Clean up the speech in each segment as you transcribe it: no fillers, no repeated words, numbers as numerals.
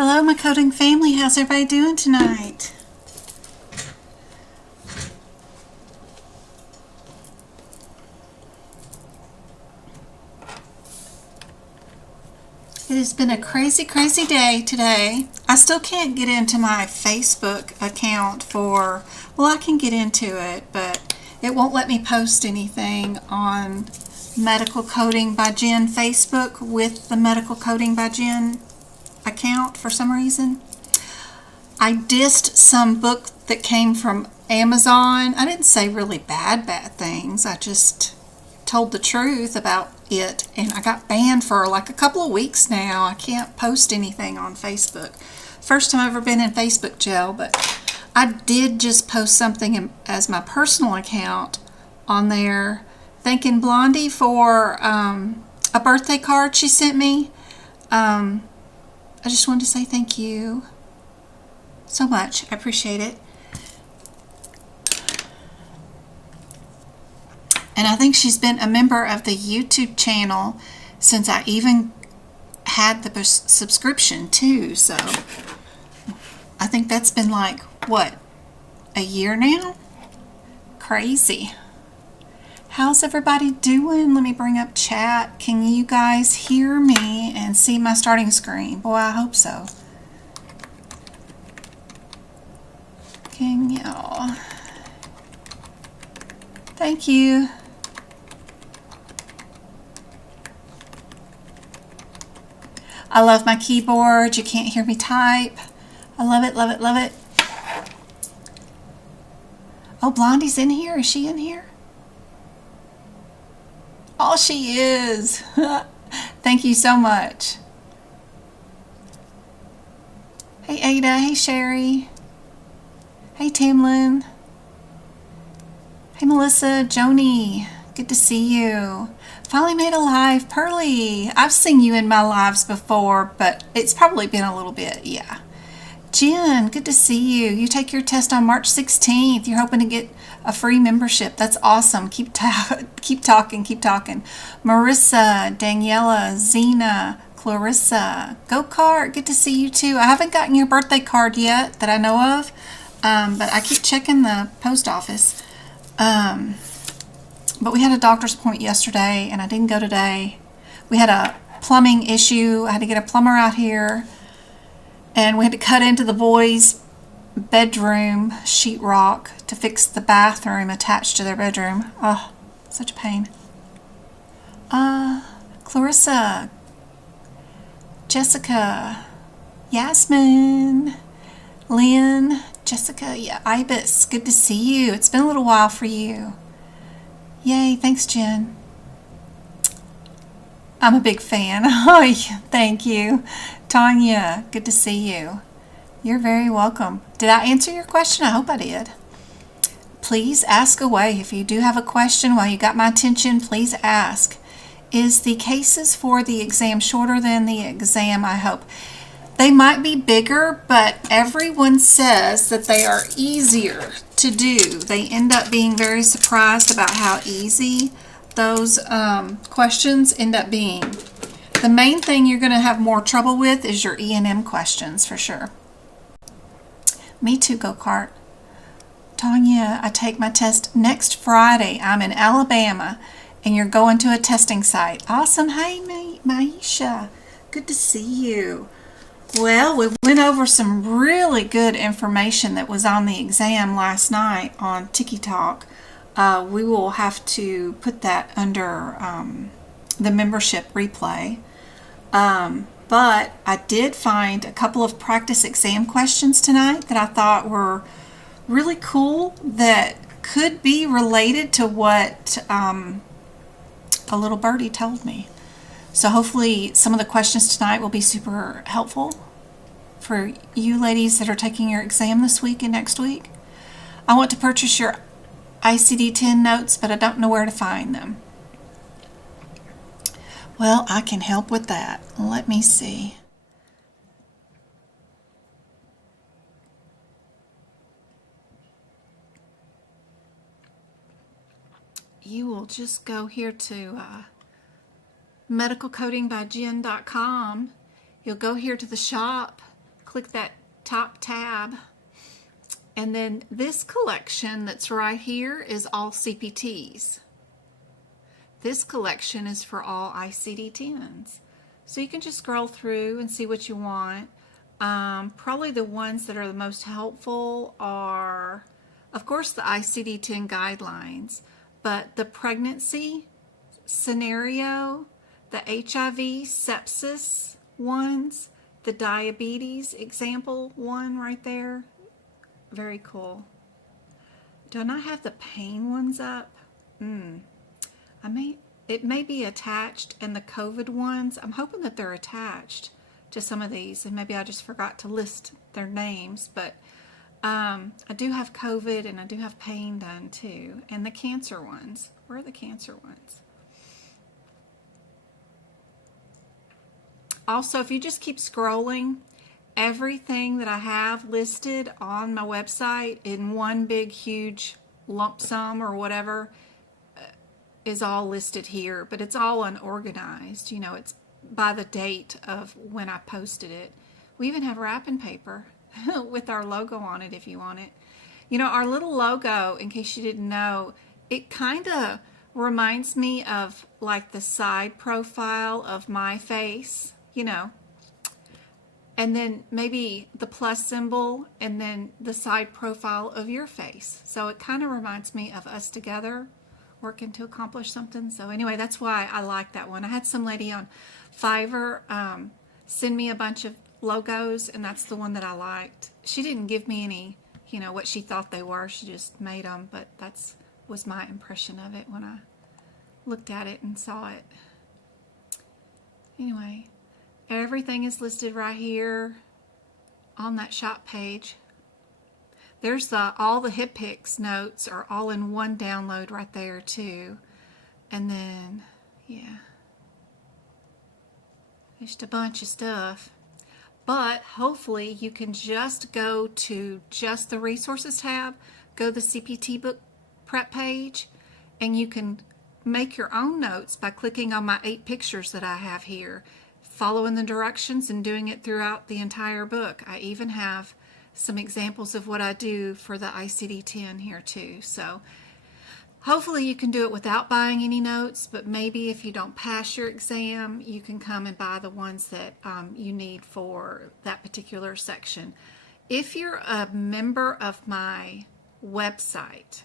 Hello, my coding family. How's everybody doing tonight? It has been a crazy, crazy day today. I still can't get into my Facebook account for, well, I can get into it, but it won't let me post anything on Medical Coding by Jen Facebook with the Medical Coding by Jen account for some reason. I dissed some book that came from Amazon. I didn't say really bad things. I just told the truth about it, and I got banned for like a couple of weeks now. I can't post anything on Facebook. First time I've ever been in Facebook jail, but I did just post something as my personal account on there, thanking Blondie for a birthday card she sent me. I just wanted to say thank you so much. I appreciate it. And I think she's been a member of the YouTube channel since I even had the subscription too. So I think that's been like, what, a year now? Crazy. How's everybody doing? Let me bring up chat. Can you guys hear me and see my starting screen? Boy, I hope so. Can y'all? Thank you. I love my keyboard. You can't hear me type. I love it, love it, love it. Oh, Blondie's in here. Is she in here? Oh, she is. Thank you so much. Hey, Ada. Hey, Sherry. Hey, Tamlin. Hey, Melissa. Joni. Good to see you. Finally made a live. Pearly. I've seen you in my lives before, but it's probably been a little bit. Yeah. Jen, good to see you. You take your test on March 16th. You're hoping to get a free membership. That's awesome. Keep talking. Keep talking. Marissa, Daniela, Zena, Clarissa, Go-Kart. Good to see you too. I haven't gotten your birthday card yet that I know of, but I keep checking the post office. But we had a doctor's appointment yesterday, and I didn't go today. We had a plumbing issue. I had to get a plumber out here, and we had to cut into the boys' bedroom sheetrock to fix the bathroom attached to their bedroom. Oh, such a pain. Clarissa, Jessica, Yasmin, Lynn, Jessica, yeah, Ibis, good to see you. It's been a little while for you. Yay, thanks, Jen. I'm a big fan. Oh, thank you. Tanya, good to see you. You're very welcome. Did I answer your question? I hope I did. Please ask away. If you do have a question while you got my attention, please ask. Is the cases for the exam shorter than the exam, I hope? They might be bigger, but everyone says that they are easier to do. They end up being very surprised about how easy those questions end up being. The main thing you're going to have more trouble with is your E&M questions, for sure. Me too, Go-Kart. Tanya, I take my test next Friday. I'm in Alabama, and you're going to a testing site. Awesome. Hey, Maisha. Good to see you. Well, we went over some really good information that was on the exam last night on TikTok. We will have to put that under the membership replay. But I did find a couple of practice exam questions tonight that I thought were really cool that could be related to what a little birdie told me. So hopefully some of the questions tonight will be super helpful for you ladies that are taking your exam this week and next week. I want to purchase your ICD-10 notes, but I don't know where to find them. Well, I can help with that. Let me see. You will just go here to medicalcodingbyjen.com. You'll go here to the shop click that top tab. And then this collection that's right here is all CPTs. This collection is for all ICD-10s. So you can just scroll through and see what you want. Probably the ones that are the most helpful are, of course, the ICD-10 guidelines, but the pregnancy scenario, the HIV sepsis ones, the diabetes example one right there. Very cool. Do I not have the pain ones up? It may be attached, and the COVID ones, I'm hoping that they're attached to some of these, and maybe I just forgot to list their names, but I do have COVID and I do have pain done too, and the cancer ones. Where are the cancer ones? Also, if you just keep scrolling, everything that I have listed on my website in one big huge lump sum or whatever is all listed here, but it's all unorganized. You know, it's by the date of when I posted it. We even have wrapping paper with our logo on it if you want it. You know, our little logo, in case you didn't know, it kind of reminds me of like the side profile of my face, you know, and then maybe the plus symbol and then the side profile of your face. So it kind of reminds me of us together working to accomplish something. So anyway, that's why I like that one. I had some lady on Fiverr send me a bunch of logos, and that's the one that I liked. She didn't give me any, you know, what she thought they were. She just made them, but that's was my impression of it when I looked at it and saw it. Anyway, everything is listed right here on that shop page. There's all the hip picks notes are all in one download right there too. And then, yeah, just a bunch of stuff. But hopefully you can just go to just the resources tab, go to the CPT book prep page, and you can make your own notes by clicking on my 8 pictures that I have here, following the directions and doing it throughout the entire book. I even have some examples of what I do for the ICD-10 here too. So hopefully you can do it without buying any notes, but maybe if you don't pass your exam, you can come and buy the ones that you need for that particular section. If you're a member of my website,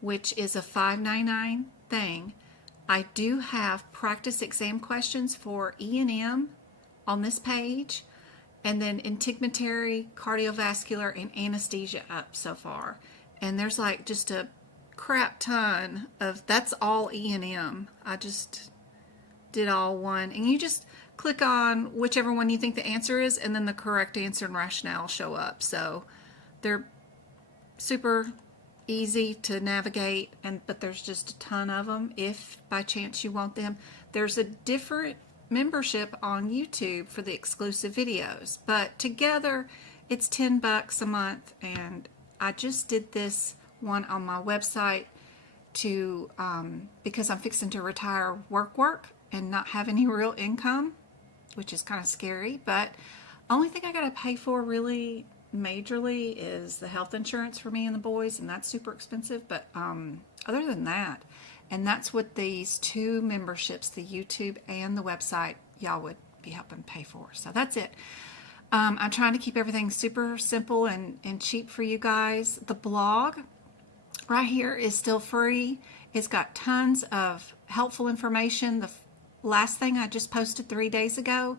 which is a $5.99 thing, I do have practice exam questions for E&M on this page, and then integumentary, cardiovascular, and anesthesia up so far. And there's like just a crap ton of, that's all E&M. I just did all one. And you just click on whichever one you think the answer is, and then the correct answer and rationale show up. So they're super easy to navigate, but there's just a ton of them if by chance you want them. There's a different membership on YouTube for the exclusive videos, but together it's $10 a month, and I just did this one on my website to because I'm fixing to retire work and not have any real income, which is kind of scary. But only thing I got to pay for really majorly is the health insurance for me and the boys, and that's super expensive. But other than that, and that's what these 2 memberships, the YouTube and the website, y'all would be helping pay for. So that's it. I'm trying to keep everything super simple and cheap for you guys. The blog right here is still free. It's got tons of helpful information. The last thing I just posted 3 days ago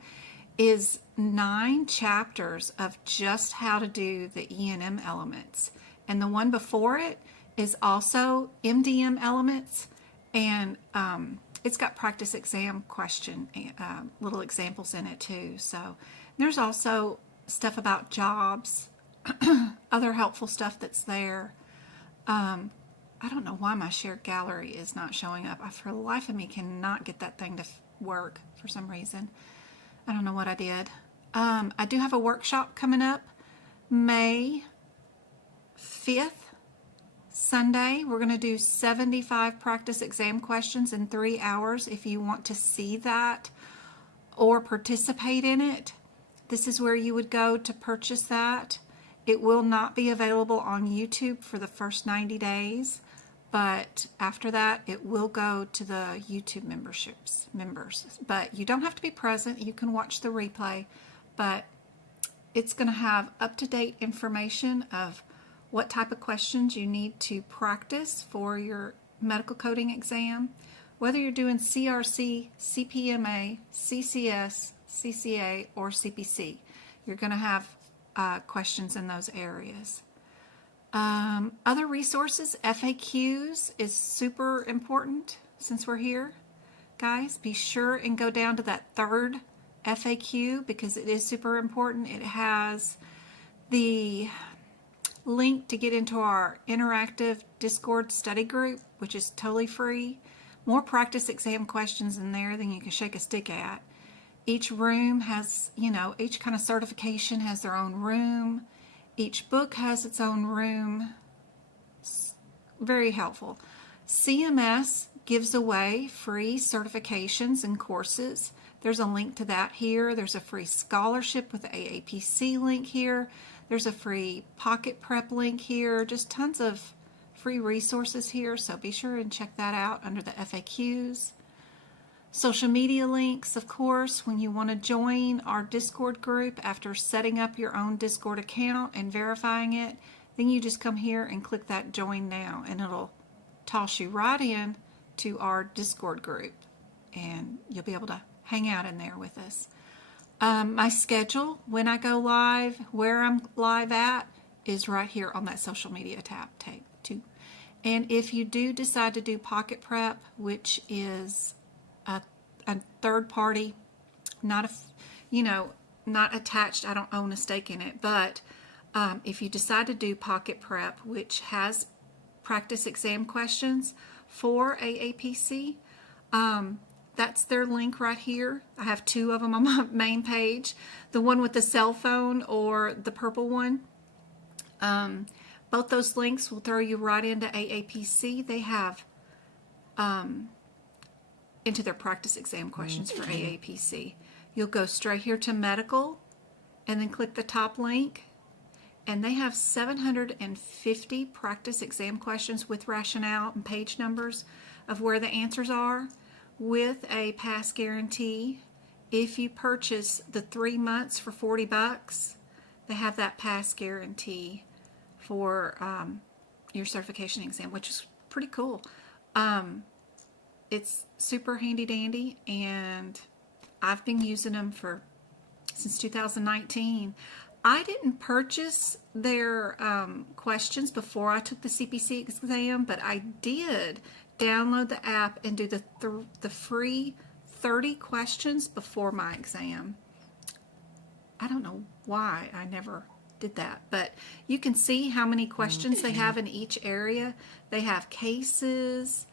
is 9 chapters of just how to do the E&M elements. And the one before it is also MDM elements. And it's got practice exam question, little examples in it too. So there's also stuff about jobs, other helpful stuff that's there. I don't know why my shared gallery is not showing up. I, for the life of me, cannot get that thing to work for some reason. I don't know what I did. I do have a workshop coming up May 5th. Sunday. We're going to do 75 practice exam questions in 3 hours. If you want to see that or participate in it, This is where you would go to purchase that. It will not be available on YouTube for the first 90 days, but after that, it will go to the YouTube members. But you don't have to be present. You can watch the replay, but it's going to have up-to-date information of what type of questions you need to practice for your medical coding exam. Whether you're doing CRC, CPMA, CCS, CCA, or CPC, you're going to have questions in those areas. Other resources, FAQs is super important since we're here. Guys, be sure and go down to that third FAQ because it is super important. It has the link to get into our interactive Discord study group, which is totally free. More practice exam questions in there than you can shake a stick at. Each room has, each kind of certification has their own room. Each book has its own room. It's very helpful. CMS gives away free certifications and courses. There's a link to that here. There's a free scholarship with the AAPC link here. There's a free pocket prep link here. Just tons of free resources here, so be sure and check that out under the FAQs. Social media links, of course, when you want to join our Discord group after setting up your own Discord account and verifying it, then you just come here and click that join now and it'll toss you right in to our Discord group and you'll be able to hang out in there with us. My schedule, when I go live, where I'm live at, is right here on that social media tab too. And if you do decide to do pocket prep, which is a third party, not attached, I don't own a stake in it, but if you decide to do pocket prep, which has practice exam questions for AAPC, that's their link right here. I have two of them on my main page, the one with the cell phone or the purple one. Both those links will throw you right into AAPC. They have into their practice exam questions for AAPC. You'll go straight here to medical and then click the top link, and they have 750 practice exam questions with rationale and page numbers of where the answers are with a pass guarantee. If you purchase the 3 months for $40, they have that pass guarantee for your certification exam, which is pretty cool. It's super handy dandy, and I've been using them since 2019. I didn't purchase their questions before I took the CPC exam, but I did download the app and do the free 30 questions before my exam. I don't know why I never did that, but you can see how many questions they have in each area. They have cases,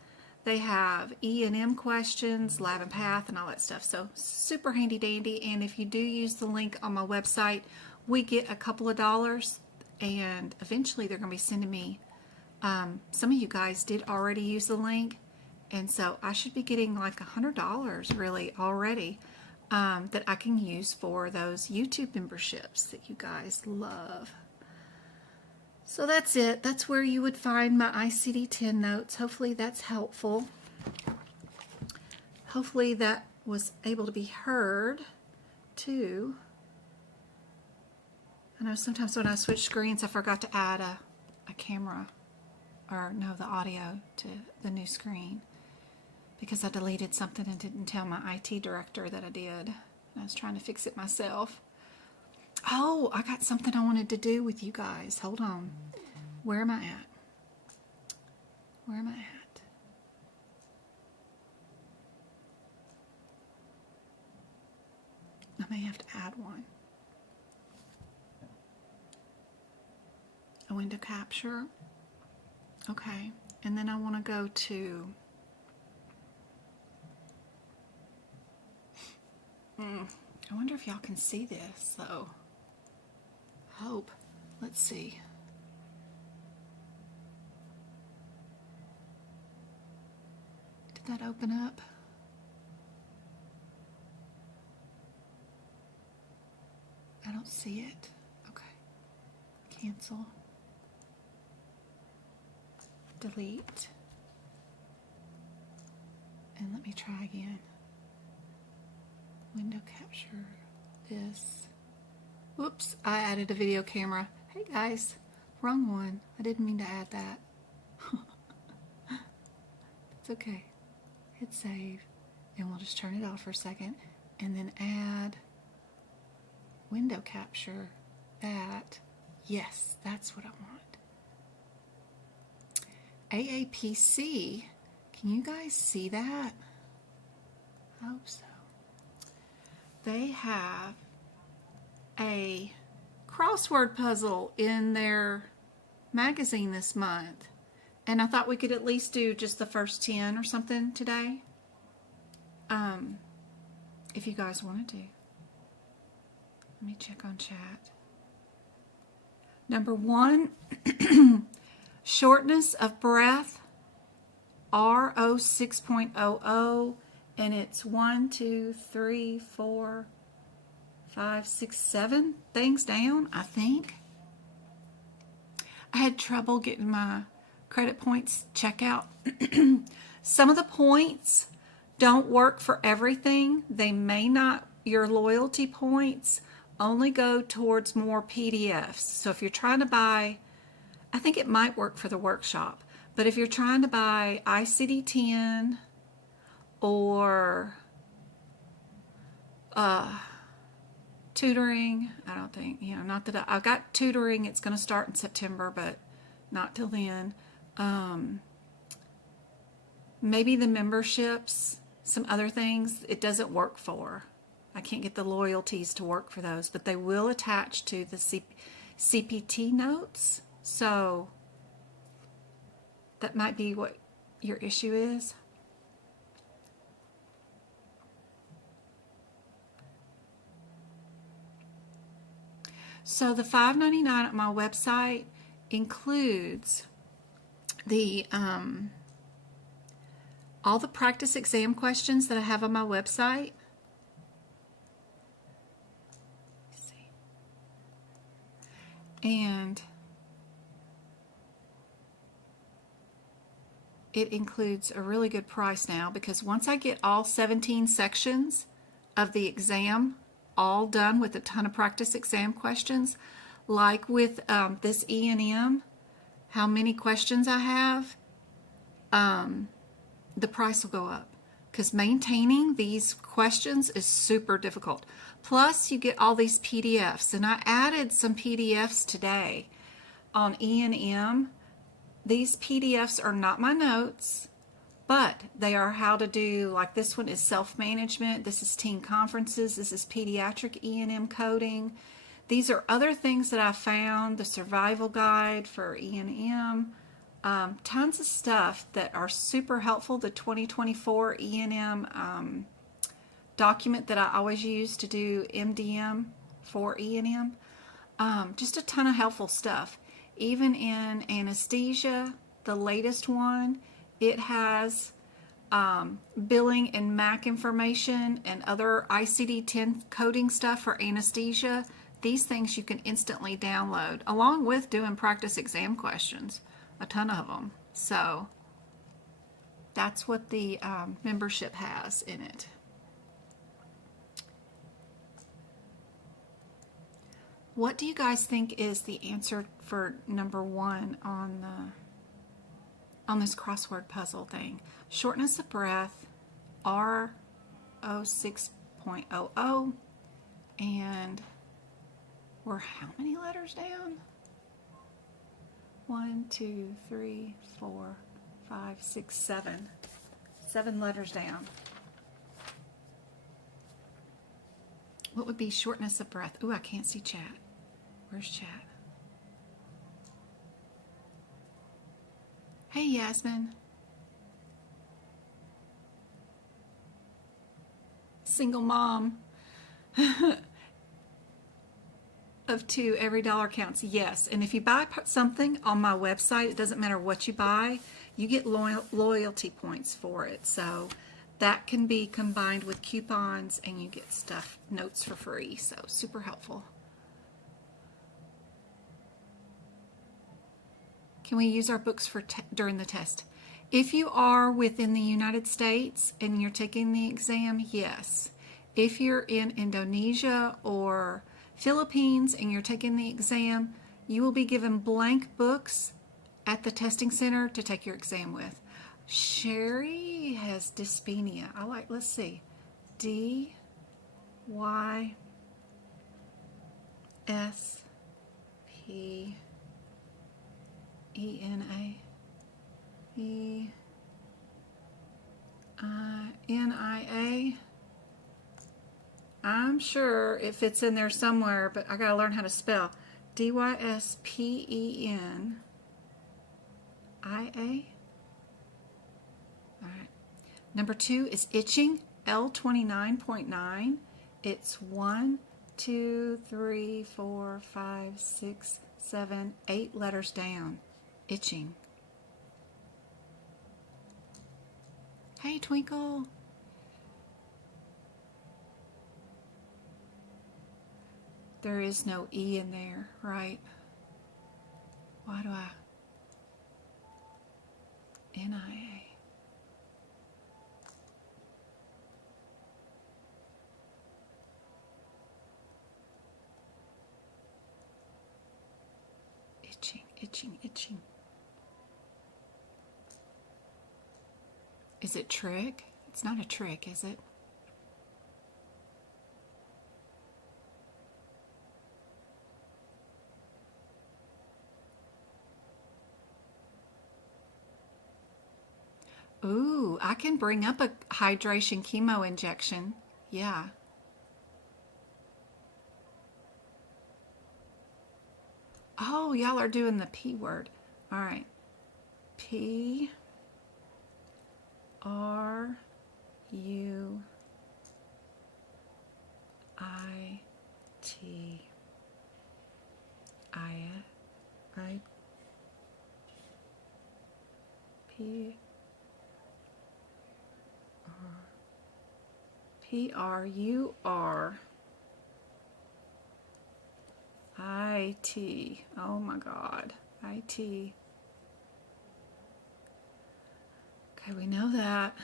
they have E&M questions, lab and path, and all that stuff. So super handy dandy. And if you do use the link on my website, we get a couple of dollars, and eventually they're going to be sending me. Some of you guys did already use the link, and so I should be getting like $100 really already. That I can use for those YouTube memberships that you guys love. So that's it. That's where you would find my ICD-10 notes. Hopefully that's helpful. Hopefully that was able to be heard too. I know sometimes when I switch screens I forgot to add a camera, or no, the audio to the new screen, because I deleted something and didn't tell my IT director that I did. I was trying to fix it myself. Oh, I got something I wanted to do with you guys. Hold on. Where am I at? Where am I at? I may have to add one. A window capture. Okay. And then I want to go to I wonder if y'all can see this, though. Hope. Let's see. Did that open up? I don't see it. Okay. Cancel. Delete. And let me try again. Window capture this. Whoops, I added a video camera. Hey guys, wrong one. I didn't mean to add that. It's okay. Hit save. And we'll just turn it off for a second. And then add window capture that. Yes, that's what I want. AAPC. Can you guys see that? I hope so. They have a crossword puzzle in their magazine this month. And I thought we could at least do just the first 10 or something today. If you guys want to do. Let me check on chat. Number 1, shortness of breath, RO 6.00, and it's 1, 2, 3, 4, 5, 6, 7 things down, I think. I had trouble getting my credit points checkout. Some of the points don't work for everything. They may not, your loyalty points only go towards more PDFs. So if you're trying to buy, I think it might work for the workshop, but if you're trying to buy ICD-10 or tutoring, I don't think, not that I've got tutoring, it's going to start in September, but not till then. Maybe the memberships, some other things, it doesn't work for. I can't get the loyalties to work for those, but they will attach to the CPT notes. So that might be what your issue is. So the $5.99 at my website includes the all the practice exam questions that I have on my website. Let's see. And it includes a really good price now, because once I get all 17 sections of the exam all done with a ton of practice exam questions, like with this E&M, how many questions I have, the price will go up, because maintaining these questions is super difficult. Plus you get all these PDFs, and I added some PDFs today on E&M. These PDFs are not my notes, but they are how to do, like this one is self-management, this is team conferences, this is pediatric E&M coding. These are other things that I found, the survival guide for E&M, tons of stuff that are super helpful. The 2024 E&M document that I always use to do MDM for E&M, just a ton of helpful stuff. Even in anesthesia, the latest one, it has billing and MAC information and other ICD-10 coding stuff for anesthesia. These things you can instantly download, along with doing practice exam questions, a ton of them. So that's what the membership has in it. What do you guys think is the answer for number 1 on this crossword puzzle thing? Shortness of breath, RO 6.00, and we're how many letters down? 1, 2, 3, 4, 5, 6, 7. 7 letters down. What would be shortness of breath? Ooh, I can't see chat. Where's chat? Hey, Yasmin. Single mom of 2, every dollar counts. Yes, and if you buy something on my website, it doesn't matter what you buy, you get loyalty points for it. So that can be combined with coupons, and you get stuff, notes for free. So super helpful. Can we use our books for during the test? If you are within the United States and you're taking the exam, yes. If you're in Indonesia or Philippines and you're taking the exam, you will be given blank books at the testing center to take your exam with. Sherry has dyspnea. Let's see. D-Y-S-P-E-N-A. E-I-N-I-A. I'm sure it fits in there somewhere, but I gotta learn how to spell. D-Y-S-P-E-N-I-A. All right. Number 2 is itching, L29.9. It's 1, 2, 3, 4, 5, 6, 7, 8 letters down. Itching. Hey, Twinkle. There is no E in there, right? Why do I? N-I-A. Itching, itching, itching. Is it trick? It's not a trick, is it? Ooh, I can bring up a hydration chemo injection. Yeah. Oh, y'all are doing the P word. All right. P R U I T I P R U R I T. Oh my God. I T. Okay, we know that.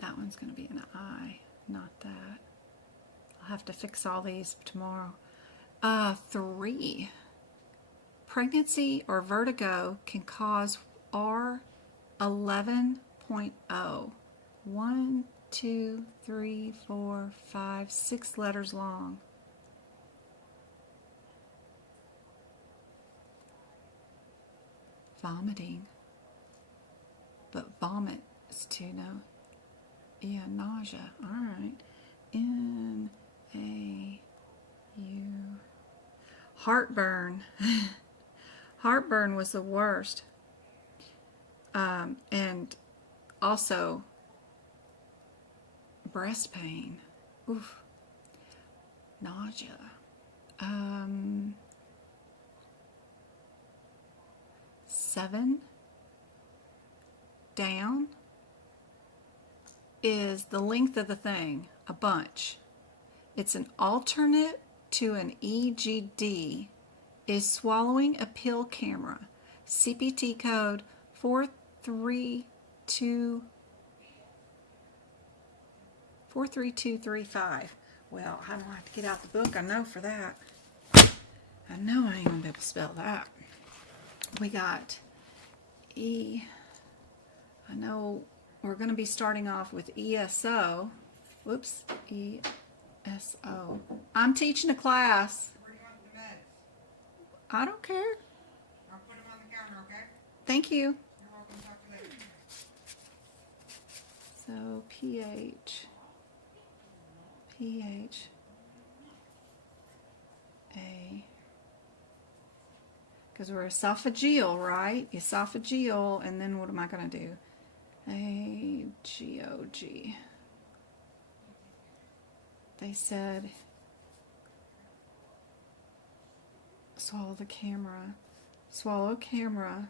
That one's going to be an I, not that. I'll have to fix all these tomorrow. 3. Pregnancy or vertigo can cause R11.0. 1, 2, 3, 4, 5, 6 letters long. Vomiting. But vomit is too, no? Yeah, nausea. All right. N-A-U. Heartburn. Heartburn was the worst. And also breast pain. Oof. Nausea. 7 down is the length of the thing, a bunch. It's an alternate to an EGD, is swallowing a pill camera. CPT code 43235. Well, I don't have to get out the book, I know for that. I know I ain't gonna be able to spell that. We got E, I know we're going to be starting off with ESO. Whoops, ESO. I'm teaching a class. Where do you want the meds? I don't care. I'll put them on the counter, okay? Thank you. You're welcome. Talk to you later. So PH, because we're esophageal, right? Esophageal, and then what am I going to do? A-G-O-G. They said swallow the camera. Swallow camera.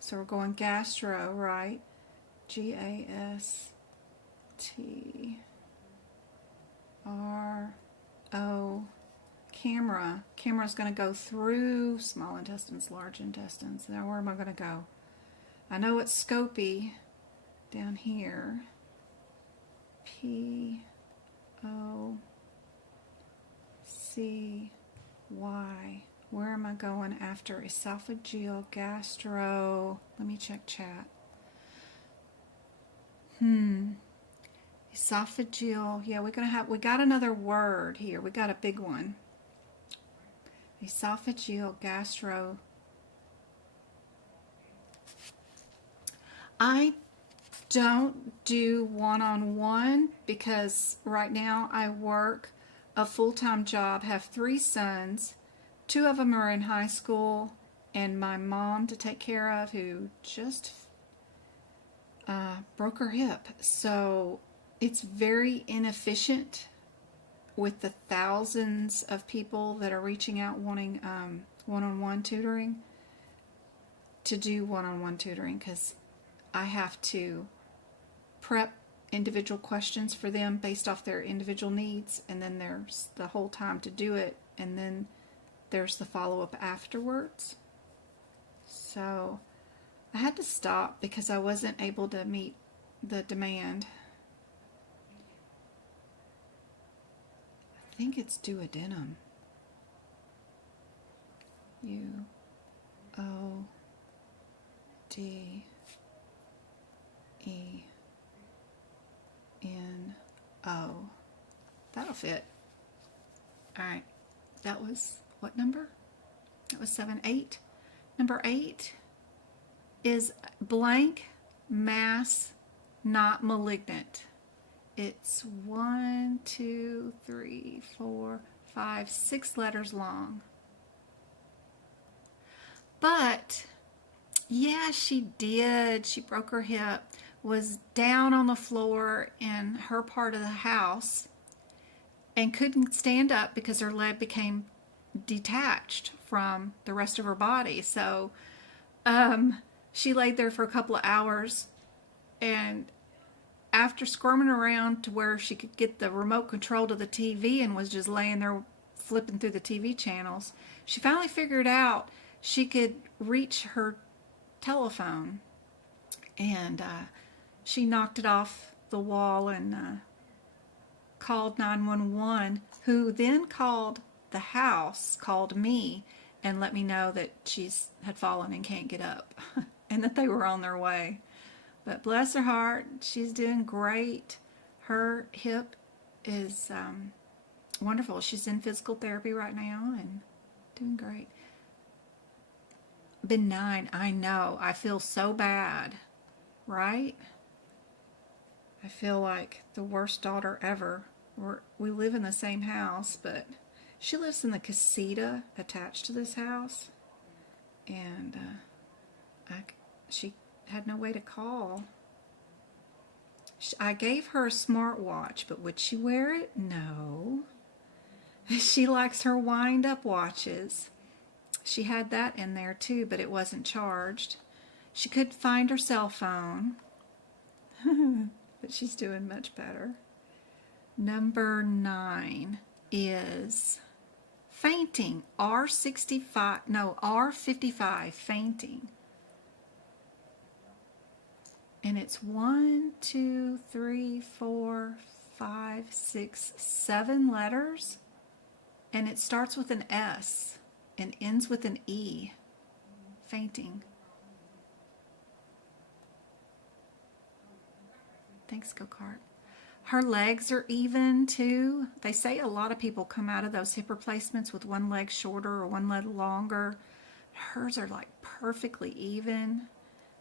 So we're going gastro, right? Gastro. Camera. Camera's going to go through small intestines, large intestines. Now where am I going to go? I know it's scopy down here. P-O-C-Y. Where am I going after esophageal, gastro? Let me check chat. Esophageal. Yeah, we got another word here. We got a big one. Esophageal, gastro. I don't do one-on-one because right now I work a full-time job, have 3 sons. 2 of them are in high school, and my mom to take care of who just broke her hip. So it's very inefficient with the thousands of people that are reaching out wanting one-on-one tutoring to do one-on-one tutoring, because I have to prep individual questions for them based off their individual needs, and then there's the whole time to do it, and then there's the follow-up afterwards. So I had to stop because I wasn't able to meet the demand. I think it's duodenum. U-O-D-E-N-O. That'll fit. Alright, that was what number? That was 7, 8. Number 8 is blank mass not malignant. It's 1, 2, 3, 4, 5, 6 letters long. But yeah, she did. She broke her hip, was down on the floor in her part of the house, and couldn't stand up because her leg became detached from the rest of her body. So she laid there for a couple of hours, and after squirming around to where she could get the remote control to the TV and was just laying there flipping through the TV channels, she finally figured out she could reach her telephone, and she knocked it off the wall and called 911, who then called the house, called me, and let me know that she's had fallen and can't get up and that they were on their way. But bless her heart, she's doing great. Her hip is wonderful. She's in physical therapy right now and doing great. Benign, I know. I feel so bad, right? I feel like the worst daughter ever. We live in the same house, but she lives in the casita attached to this house, and she had no way to call. I gave her a smartwatch, but would she wear it? No. She likes her wind-up watches. She had that in there too, but it wasn't charged. She could find her cell phone, but she's doing much better. Number 9 is fainting. R55, fainting. And it's 1, 2, 3, 4, 5, 6, 7 letters. And it starts with an S and ends with an E. Fainting. Thanks, Go-Kart. Her legs are even too. They say a lot of people come out of those hip replacements with one leg shorter or one leg longer. Hers are like perfectly even.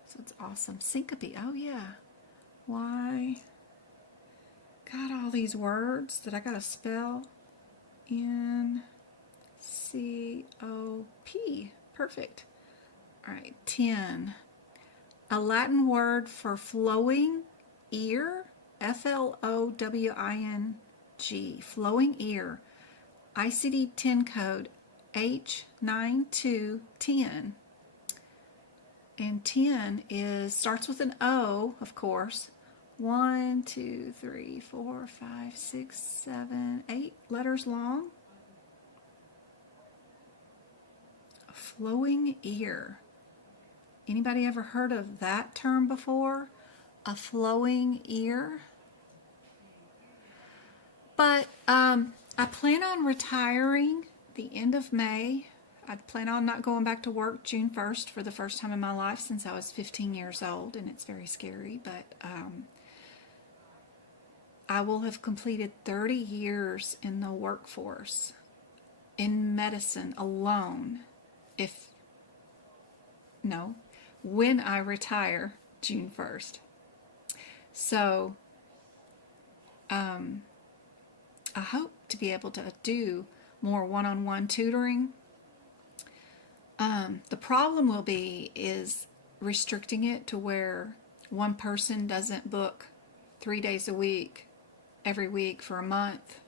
So it's awesome. Syncope. Oh yeah. Why? Got all these words that I gotta spell. N-C-O-P. Perfect. Alright, 10. A Latin word for flowing ear. F-L-O-W-I-N-G. Flowing ear. ICD-10 code H9210. And 10 starts with an O, of course. 1, 2, 3, 4, 5, 6, 7, 8 letters long. A flowing ear. Anybody ever heard of that term before? A flowing ear? But I plan on retiring the end of May. I plan on not going back to work June 1st for the first time in my life since I was 15 years old, and it's very scary, but I will have completed 30 years in the workforce in medicine alone when I retire June 1st. So I hope to be able to do more one-on-one tutoring. The problem is restricting it to where one person doesn't book 3 days a week every week for a month,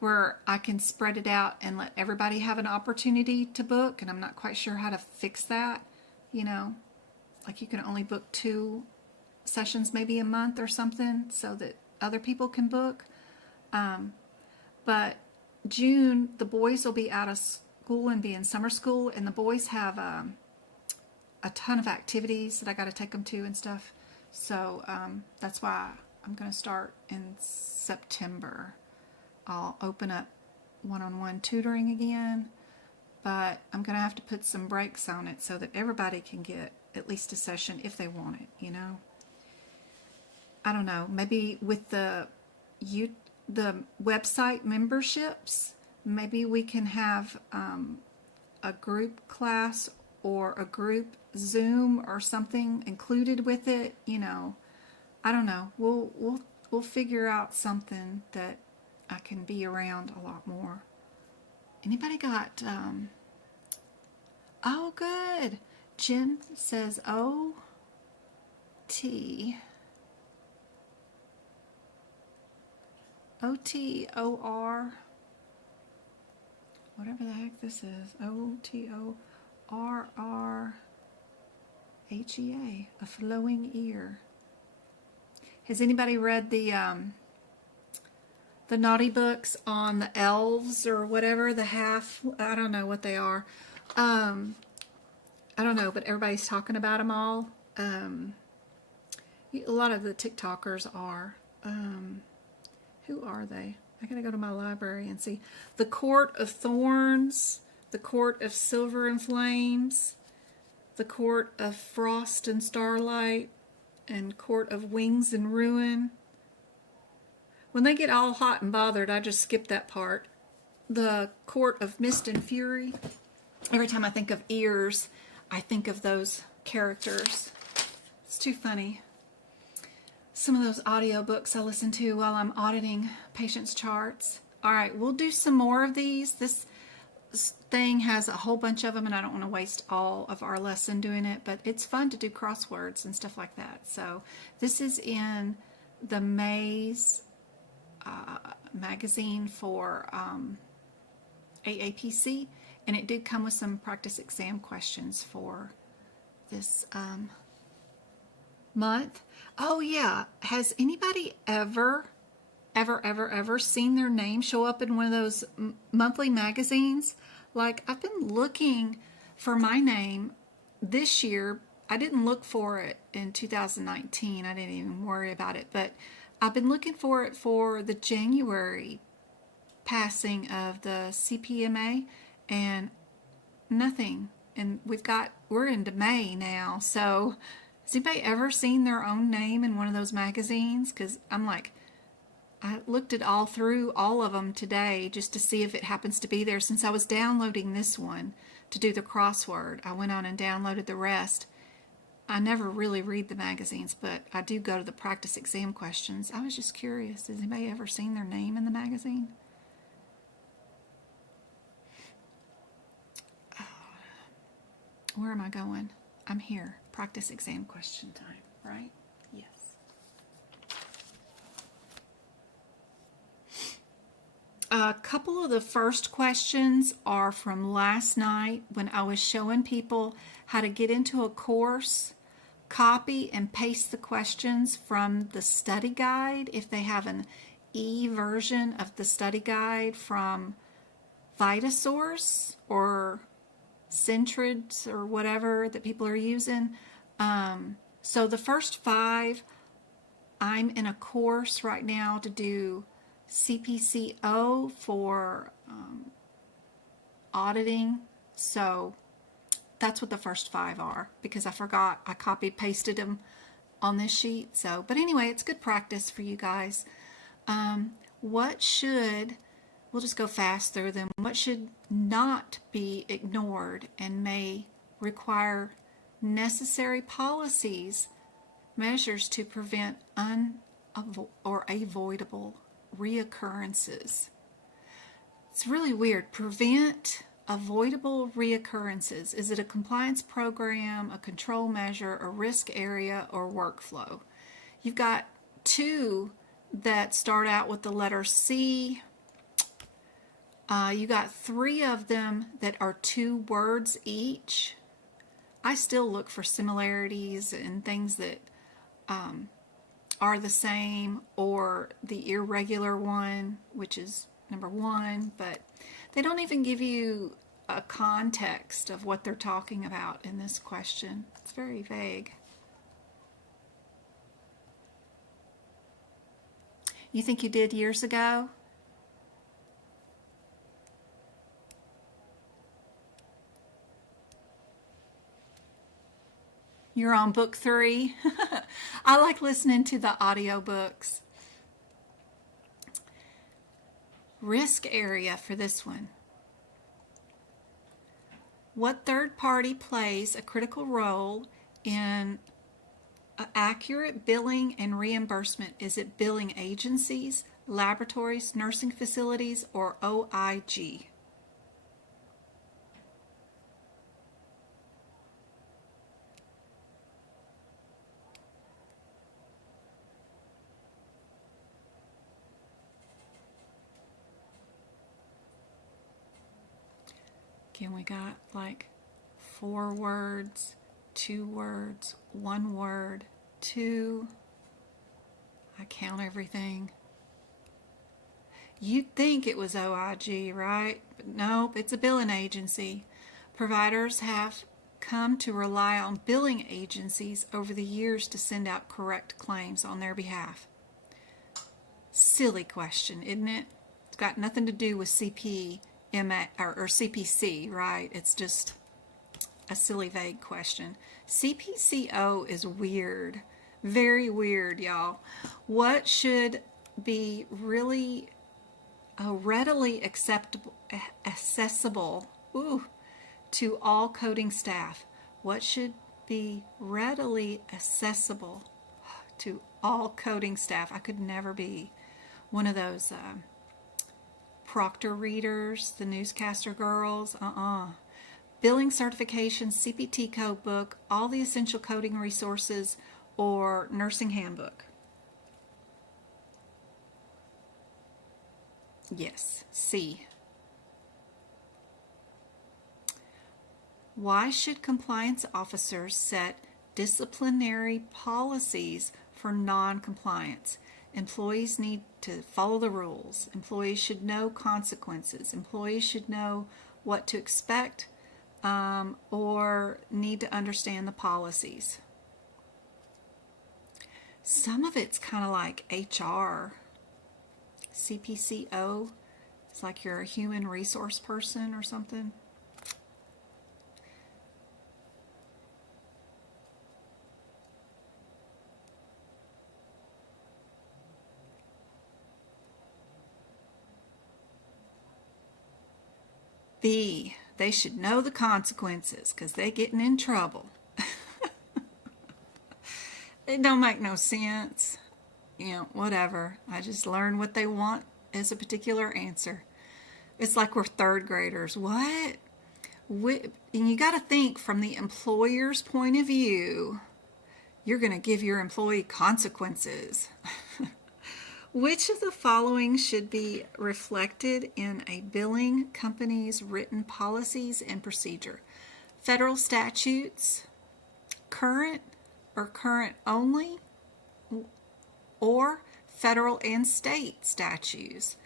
where I can spread it out and let everybody have an opportunity to book, and I'm not quite sure how to fix that, like you can only book 2 sessions maybe a month or something so that other people can book. But June, the boys will be out of school and be in summer school, and the boys have a ton of activities that I got to take them to and stuff. So that's why I'm going to start in September. I'll open up one-on-one tutoring again, but I'm going to have to put some brakes on it so that everybody can get at least a session if they want it, I don't know, maybe with the website memberships, maybe we can have a group class or a group Zoom or something included with it. I don't know. We'll figure out something that I can be around a lot more. Anybody got? Oh, good. Jen says OTOR, whatever the heck this is, OTORRHEA, a flowing ear. Has anybody read the naughty books on the elves or whatever, I don't know what they are. I don't know, but everybody's talking about them all. A lot of the TikTokers are. Who are they? I gotta go to my library and see. The Court of Thorns, the Court of Silver and Flames, the Court of Frost and Starlight, and Court of Wings and Ruin. When they get all hot and bothered, I just skip that part. The Court of Mist and Fury. Every time I think of ears, I think of those characters. It's too funny. Some of those audiobooks I listen to while I'm auditing patients' charts. All right, we'll do some more of these. This thing has a whole bunch of them, and I don't want to waste all of our lesson doing it, but it's fun to do crosswords and stuff like that. So this is in the Maze magazine for AAPC, and it did come with some practice exam questions for this month. Oh yeah, has anybody ever seen their name show up in one of those monthly magazines? Like, I've been looking for my name this year. I didn't look for it in 2019. I didn't even worry about it, but I've been looking for it for the January passing of the CPMA, and nothing. And we're into May now, so has anybody ever seen their own name in one of those magazines? Because I looked it all through all of them today just to see if it happens to be there. Since I was downloading this one to do the crossword, I went on and downloaded the rest. I never really read the magazines, but I do go to the practice exam questions. I was just curious. Has anybody ever seen their name in the magazine? Where am I going? I'm here. Practice exam question time, right? Yes. A couple of the first questions are from last night when I was showing people how to get into a course, copy and paste the questions from the study guide if they have an e-version of the study guide from VitaSource or Centrids or whatever that people are using. So the first 5, I'm in a course right now to do CPCO for auditing. So that's what the first 5 are, because I forgot I copied pasted them on this sheet. So, but anyway, it's good practice for you guys. We'll just go fast through them. What should not be ignored and may require necessary policies, measures to prevent avoidable reoccurrences. It's really weird. Prevent avoidable reoccurrences. Is it a compliance program, a control measure, a risk area, or workflow? You've got 2 that start out with the letter C. You got 3 of them that are 2 words each. I still look for similarities and things that are the same, or the irregular one, which is number 1, but they don't even give you a context of what they're talking about in this question. It's very vague. You think you did years ago? You're on book 3. I like listening to the audiobooks. Risk area for this one. What third party plays a critical role in accurate billing and reimbursement? Is it billing agencies, laboratories, nursing facilities, or OIG? Again, we got like 4 words, 2 words, 1 word, 2. I count everything. You'd think it was OIG, right? But nope, it's a billing agency. Providers have come to rely on billing agencies over the years to send out correct claims on their behalf. Silly question, isn't it? It's got nothing to do with CPMA or CPC, right? It's just a silly, vague question. CPCO is weird. Very weird, y'all. What should be really readily accessible to all coding staff? What should be readily accessible to all coding staff? I could never be one of those proctor readers, the newscaster girls. Billing certification, CPT code book, all the essential coding resources, or nursing handbook. Yes, C. Why should compliance officers set disciplinary policies for non-compliance? Employees need to follow the rules. Employees should know consequences. Employees should know what to expect or need to understand the policies. Some of it's kind of like HR. CPCO. It's like you're a human resource person or something. B, they should know the consequences because they're getting in trouble. It don't make no sense. You know, whatever. I just learn what they want as a particular answer. It's like we're 3rd graders. What? And you got to think from the employer's point of view. You're going to give your employee consequences. Which of the following should be reflected in a billing company's written policies and procedure? Federal statutes, current or current only, or federal and state statutes,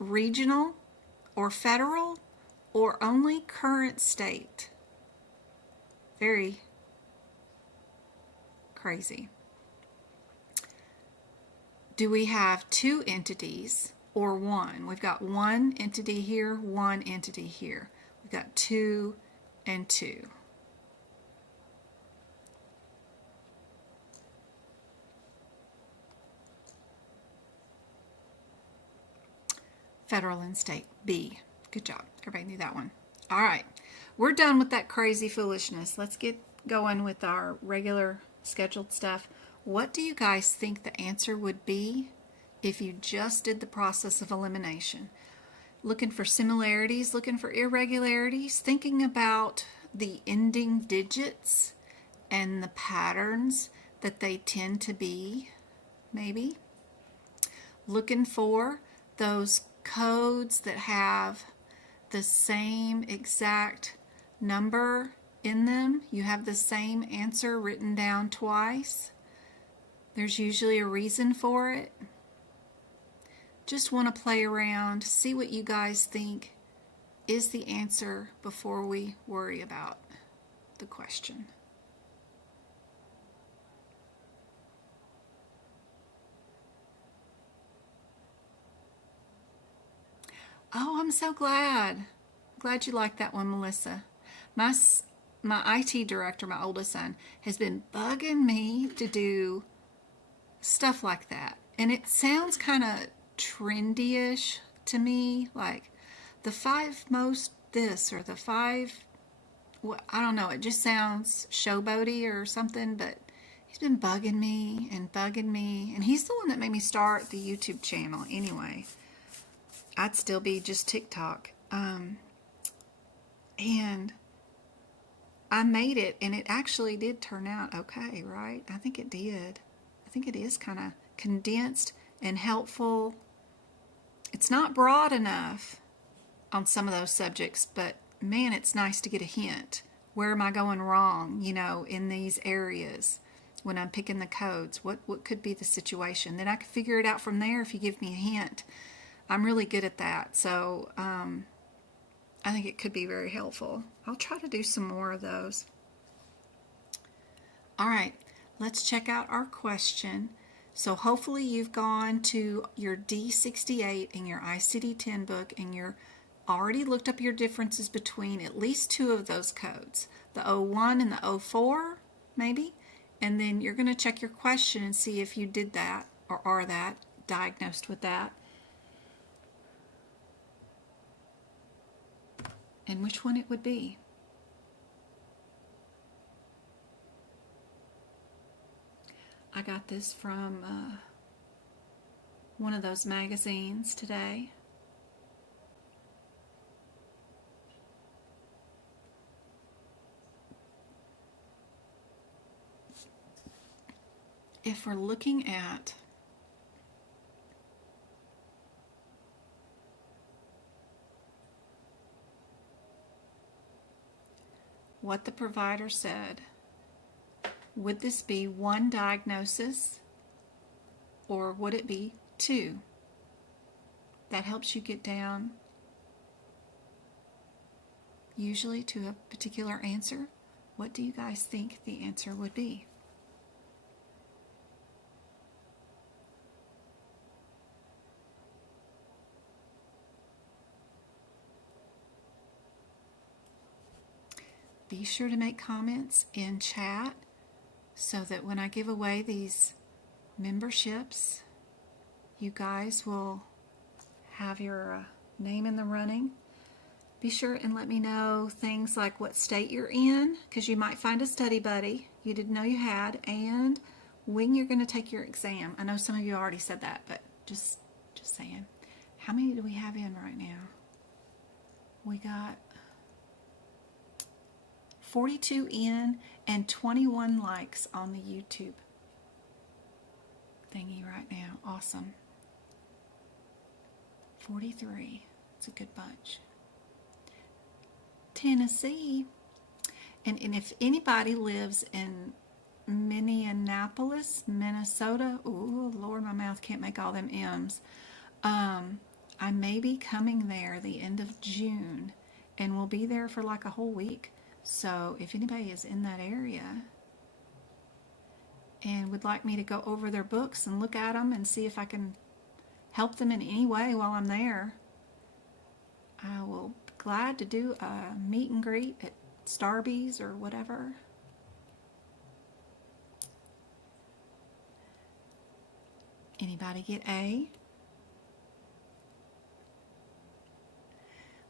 regional or federal, or only current state. Very crazy. Do we have two entities or one? We've got one entity here, one entity here. We've got 2 and 2. Federal and state. B. Good job. Everybody knew that one. All right. We're done with that crazy foolishness. Let's get going with our regular scheduled stuff. What do you guys think the answer would be if you just did the process of elimination? Looking for similarities, looking for irregularities, thinking about the ending digits and the patterns that they tend to be, maybe. Looking for those codes that have the same exact number in them. You have the same answer written down twice. There's usually a reason for it. Just want to play around, see what you guys think is the answer before we worry about the question. Oh, I'm so glad. Glad you like that one, Melissa. My IT director, my oldest son, has been bugging me to do stuff like that. And it sounds kind of trendy-ish to me, like the 5 most this or the 5, I don't know, it just sounds showboaty or something, but he's been bugging me, and he's the one that made me start the YouTube channel anyway. I'd still be just TikTok. And I made it, and it actually did turn out okay, right? I think it did. I think it is kind of condensed and helpful. It's not broad enough on some of those subjects, but man, it's nice to get a hint. Where am I going wrong, in these areas when I'm picking the codes? What could be the situation? Then I can figure it out from there if you give me a hint. I'm really good at that, so I think it could be very helpful. I'll try to do some more of those. All right, let's check out our question. So hopefully you've gone to your D68 in your ICD-10 book and you're already looked up your differences between at least 2 of those codes, the 01 and the 04 maybe, and then you're going to check your question and see if you did that or are that diagnosed with that, and which one it would be. I got this from one of those magazines today. If we're looking at what the provider said, would this be 1 diagnosis or would it be 2? That helps you get down usually to a particular answer. What do you guys think the answer would be? Be sure to make comments in chat so that when I give away these memberships, you guys will have your name in the running. Be sure and let me know things like what state you're in, because you might find a study buddy you didn't know you had, and when you're going to take your exam. I know some of you already said that, but just saying. How many do we have in right now? We got 42 in and 21 likes on the YouTube. thingy right now. Awesome. 43. It's a good bunch. Tennessee. And if anybody lives in Minneapolis, Minnesota, ooh, Lord, my mouth can't make all them M's. I may be coming there the end of June, and we'll be there for like a whole week. So if anybody is in that area and would like me to go over their books and look at them and see if I can help them in any way while I'm there, I will be glad to do a meet and greet at Starbucks or whatever. Anybody get A?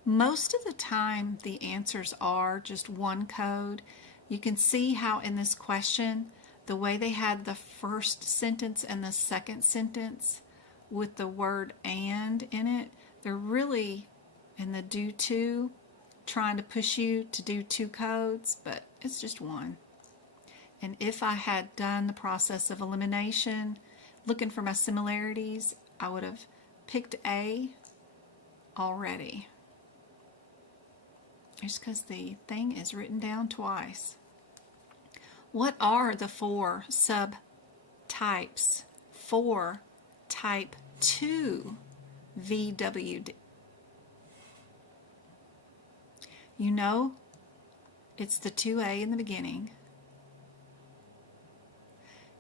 Most of the time the answers are just one code. You can see how in this question, the way they had the first sentence and the second sentence with the word and in it, they're really in the do to, trying to push you to do two codes, but it's just one. And if I had done the process of elimination, looking for my similarities, I would have picked A already. Just because the thing is written down twice. What are the 4 subtypes for type 2 VWD? You know, it's the 2A in the beginning.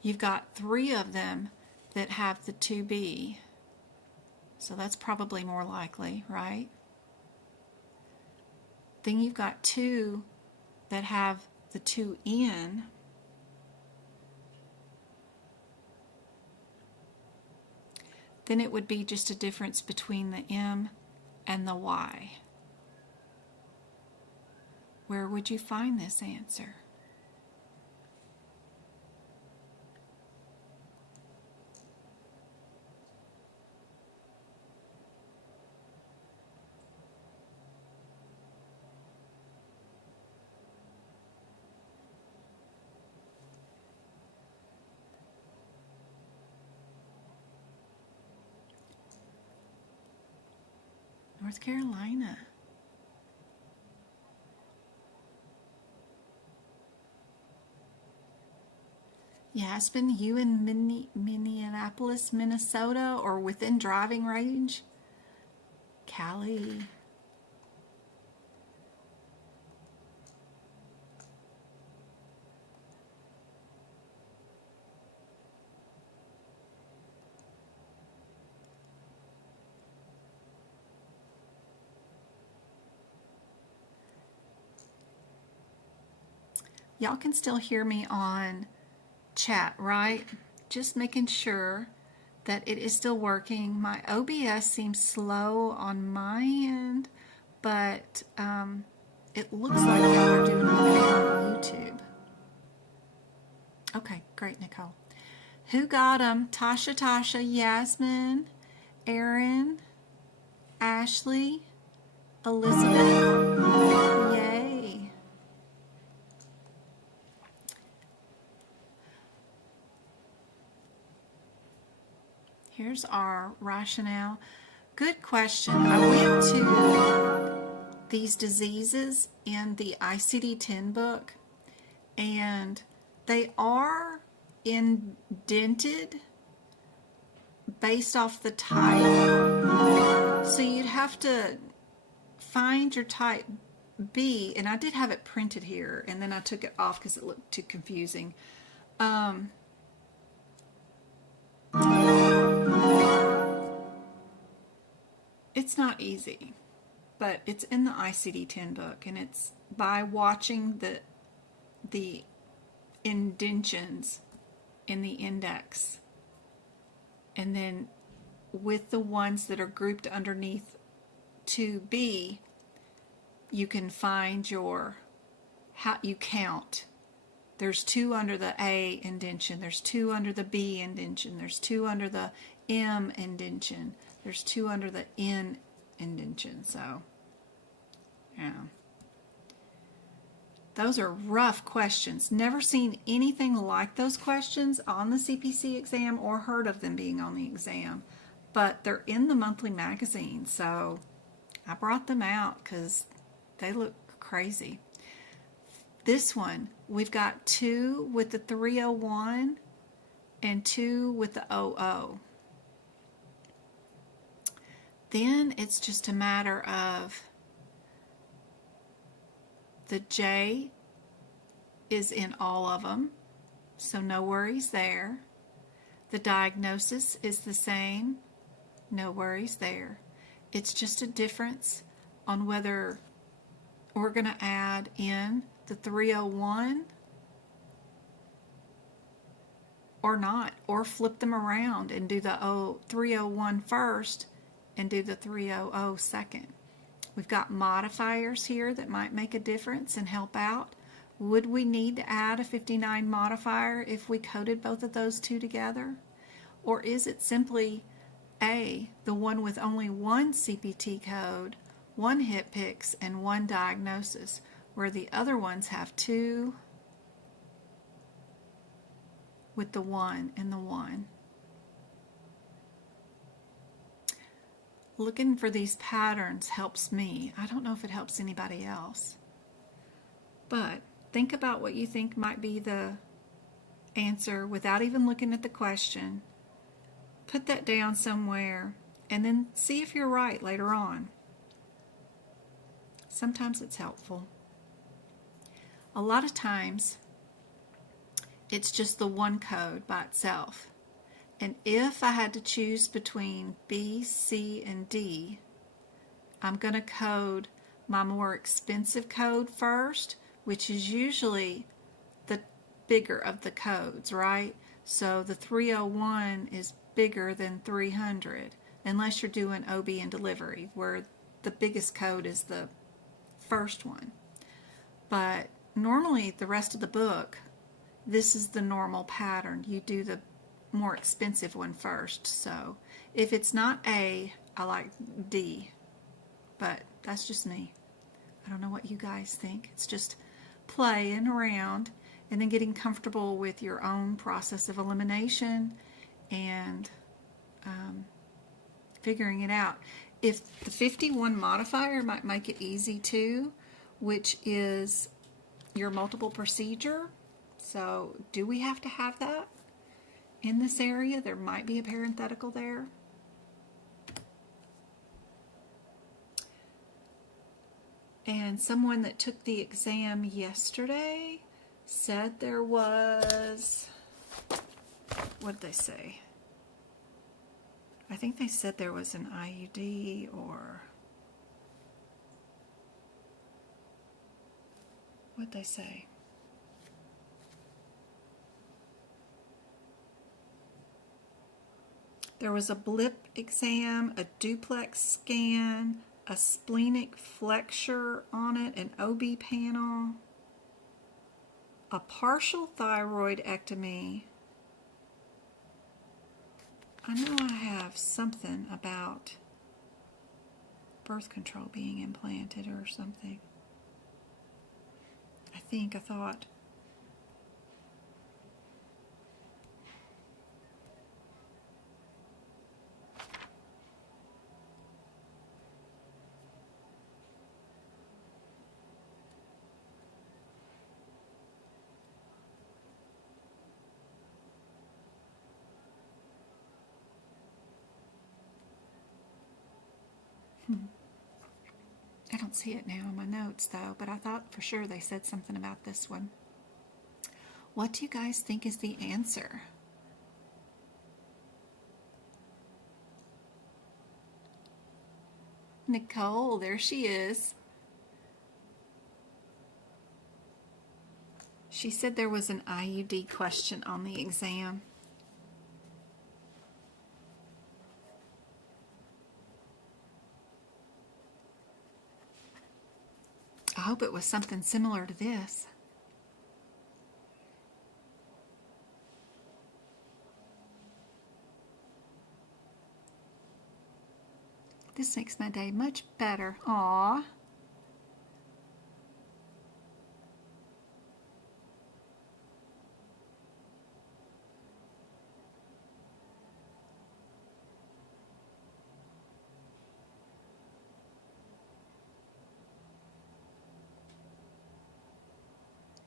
You've got 3 of them that have the 2B. So that's probably more likely, right? Then you've got 2 that have the 2N. Then it would be just a difference between the M and the Y. Where would you find this answer? North Carolina. Yasmin, you in Minneapolis, Minnesota, or within driving range? Cali. Y'all can still hear me on chat, right? Just making sure that it is still working. My OBS seems slow on my end, but it looks like y'all are doing okay on YouTube. Okay, great, Nicole. Who got them? Tasha, Yasmin, Erin, Ashley, Elizabeth. Yay. Here's our rationale. Good question. I went to these diseases in the ICD-10 book, and they are indented based off the type. So you'd have to find your type B, and I did have it printed here, and then I took it off because it looked too confusing. It's not easy, but it's in the ICD-10 book, and it's by watching the indentions in the index, and then with the ones that are grouped underneath 2B, you can find how you count. There's 2 under the A indention, there's 2 under the B indention, there's 2 under the M indention, there's 2 under the N indention. So, yeah. Those are rough questions. Never seen anything like those questions on the CPC exam or heard of them being on the exam. But they're in the monthly magazine, so I brought them out because they look crazy. This one, we've got 2 with the 301 and 2 with the 00. Then it's just a matter of the J is in all of them, so no worries there. The diagnosis is the same, no worries there. It's just a difference on whether we're going to add in the 301 or not, or flip them around and do the 301 first and do the 300 second. We've got modifiers here that might make a difference and help out. Would we need to add a 59 modifier if we coded both of those two together? Or is it simply A, the one with only one CPT code, one HitPix, and one diagnosis, where the other ones have 2 with the 1 and the 1? Looking for these patterns helps me. I don't know if it helps anybody else. But think about what you think might be the answer without even looking at the question. Put that down somewhere and then see if you're right later on. Sometimes it's helpful. A lot of times it's just the one code by itself. And if I had to choose between B, C, and D, I'm going to code my more expensive code first, which is usually the bigger of the codes, right? So the 301 is bigger than 300, unless you're doing OB and delivery, where the biggest code is the first one. But normally the rest of the book, this is the normal pattern. You do the more expensive one first. So if it's not A, I like D, but that's just me. I don't know what you guys think. It's just playing around and then getting comfortable with your own process of elimination and figuring it out. If the 51 modifier might make it easy too, which is your multiple procedure. So do we have to have that in this area? There might be a parenthetical there. And someone that took the exam yesterday said there was, what did they say? I think they said there was an IUD, or what did they say? There was a blip exam, a duplex scan, a splenic flexure on it, an OB panel, a partial thyroidectomy. I know I have something about birth control being implanted or something. I thought. I don't see it now in my notes though, but I thought for sure they said something about this one. What do you guys think is the answer? Nicole, there she is. She said there was an IUD question on the exam. I hope it was something similar to this. This makes my day much better. Aww.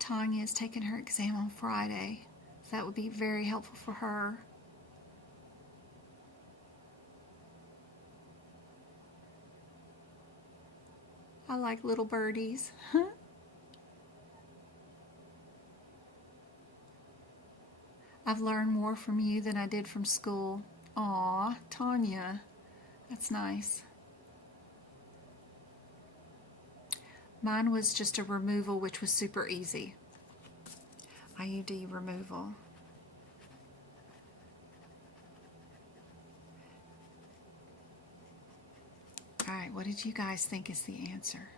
Tanya is taking her exam on Friday. So that would be very helpful for her. I like little birdies. I've learned more from you than I did from school. Aw, Tanya. That's nice. Mine was just a removal, which was super easy. IUD removal. All right, what did you guys think is the answer?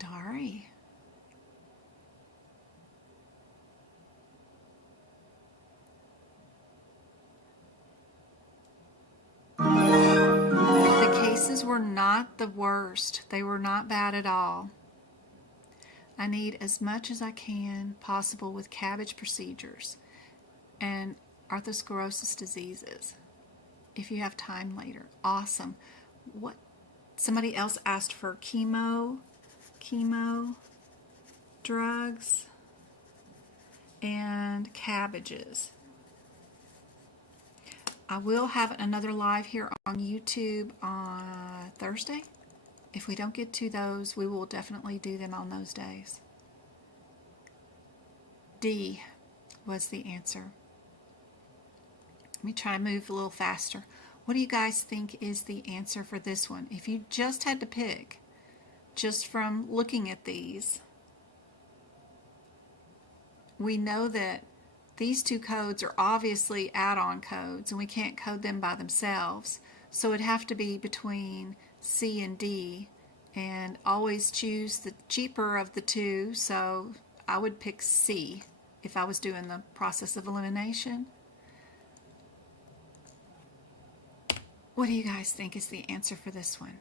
Dari. The cases were not the worst. They were not bad at all. I need as much as I can possible with cabbage procedures and arthrosclerosis diseases. If you have time later. Awesome. What? Somebody else asked for chemo, drugs, and cabbages. I will have another live here on YouTube on Thursday. If we don't get to those, we will definitely do them on those days. D was the answer. Let me try to move a little faster. What do you guys think is the answer for this one? If you just had to pick, just from looking at these, we know that these two codes are obviously add-on codes, and we can't code them by themselves. So it'd have to be between C and D, and always choose the cheaper of the two. So I would pick C if I was doing the process of elimination. What do you guys think is the answer for this one?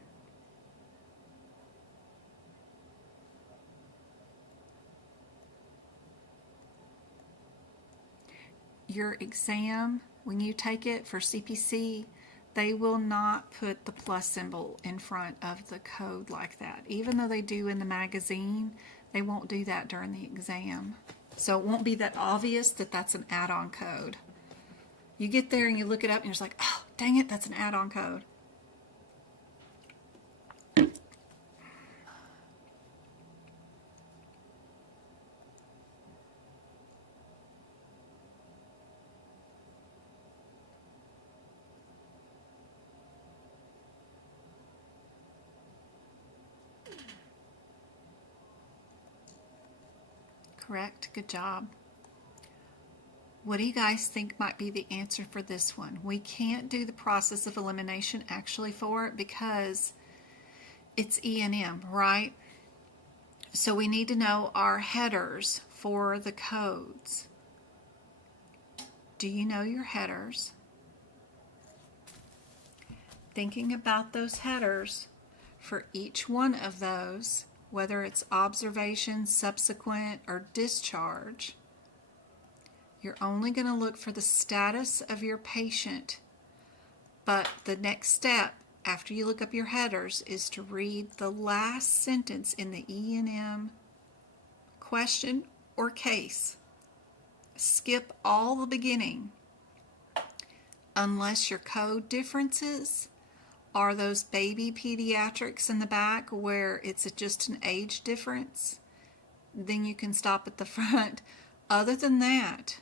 Your exam, when you take it for CPC, they will not put the plus symbol in front of the code like that. Even though they do in the magazine, they won't do that during the exam. So it won't be that obvious that that's an add-on code. You get there and you look it up and you're just like, oh, dang it, that's an add-on code. Correct. Good job. What do you guys think might be the answer for this one? We can't do the process of elimination actually for it because it's E&M, right? So we need to know our headers for the codes. Do you know your headers? Thinking about those headers for each one of those, whether it's observation, subsequent, or discharge, you're only going to look for the status of your patient. But the next step after you look up your headers is to read the last sentence in the E&M question or case. Skip all the beginning unless your code differences are those baby pediatrics in the back where it's just an age difference. Then you can stop at the front. Other than that,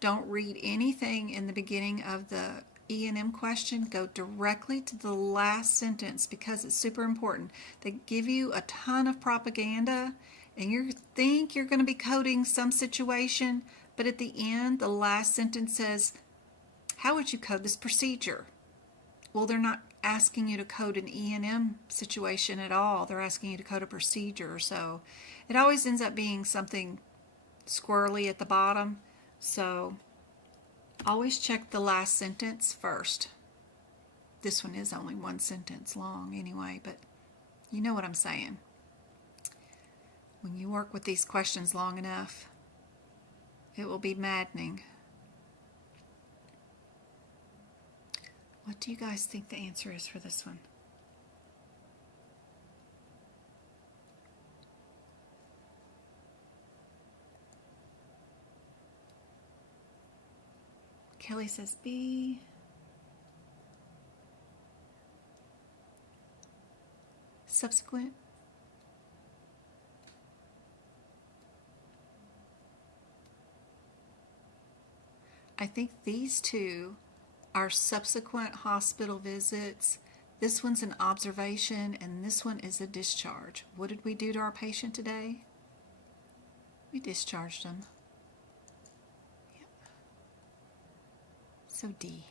don't read anything in the beginning of the E&M question. Go directly to the last sentence because it's super important. They give you a ton of propaganda and you think you're going to be coding some situation, but at the end, the last sentence says, how would you code this procedure? Well, they're not asking you to code an E&M situation at all. They're asking you to code a procedure. So it always ends up being something squirrely at the bottom. So always check the last sentence first. This one is only one sentence long anyway, but you know what I'm saying. When you work with these questions long enough, it will be maddening. What do you guys think the answer is for this one? Kelly says B. Subsequent. I think these two are subsequent hospital visits. This one's an observation and this one is a discharge. What did we do to our patient today? We discharged him. Yep. So D.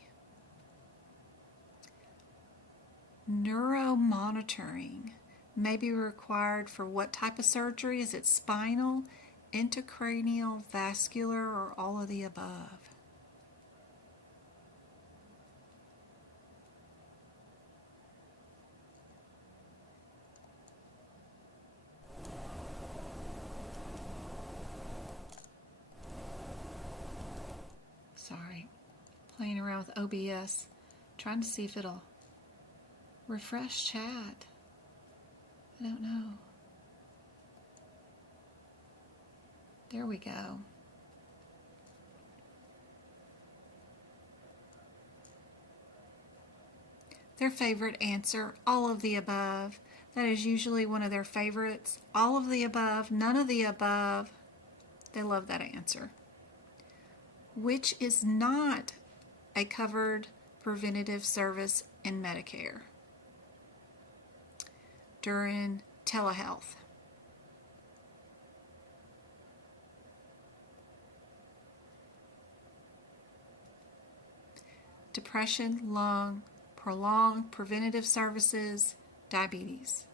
Neuromonitoring may be required for what type of surgery? Is it spinal, intracranial, vascular, or all of the above? Sorry, playing around with OBS, trying to see if it'll refresh chat. I don't know. There we go. Their favorite answer, all of the above. That is usually one of their favorites. All of the above, none of the above. They love that answer. Which is not a covered preventative service in Medicare during telehealth? Depression, lung, prolonged preventative services, diabetes.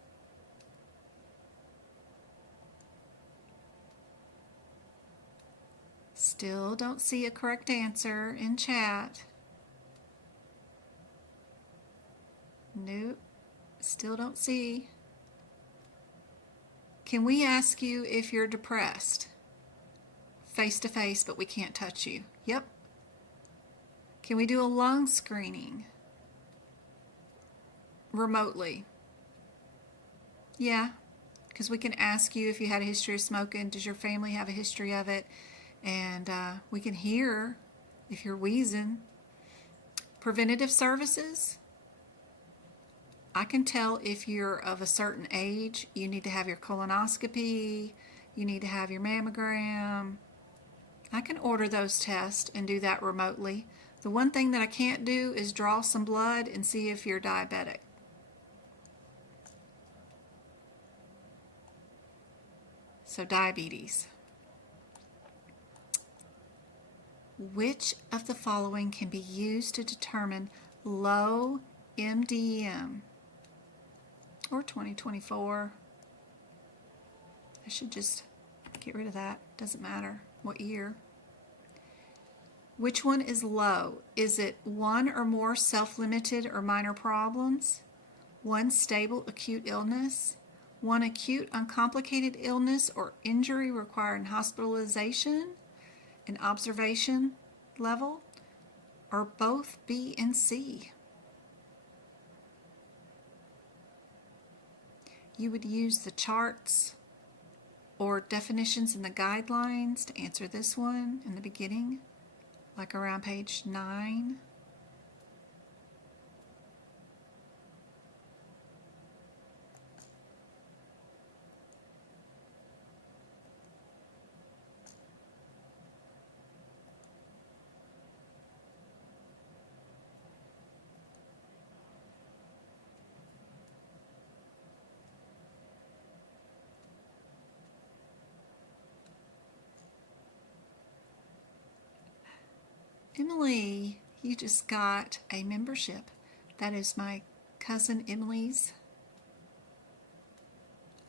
Still don't see a correct answer in chat. Nope, still don't see. Can we ask you if you're depressed? Face to face, but we can't touch you. Yep. Can we do a lung screening remotely? Yeah, because we can ask you if you had a history of smoking. Does your family have a history of it? And we can hear if you're wheezing. Preventative services. I can tell if you're of a certain age. You need to have your colonoscopy. You need to have your mammogram. I can order those tests and do that remotely. The one thing that I can't do is draw some blood and see if you're diabetic. So diabetes. Which of the following can be used to determine low MDM? Or 2024. I should just get rid of that. Doesn't matter what year. Which one is low? Is it one or more self-limited or minor problems? One stable acute illness? One acute uncomplicated illness or injury requiring hospitalization and observation level? Or both B and C? You would use the charts or definitions in the guidelines to answer this one in the beginning, like around page 9. Emily, you just got a membership. That is my cousin Emily's.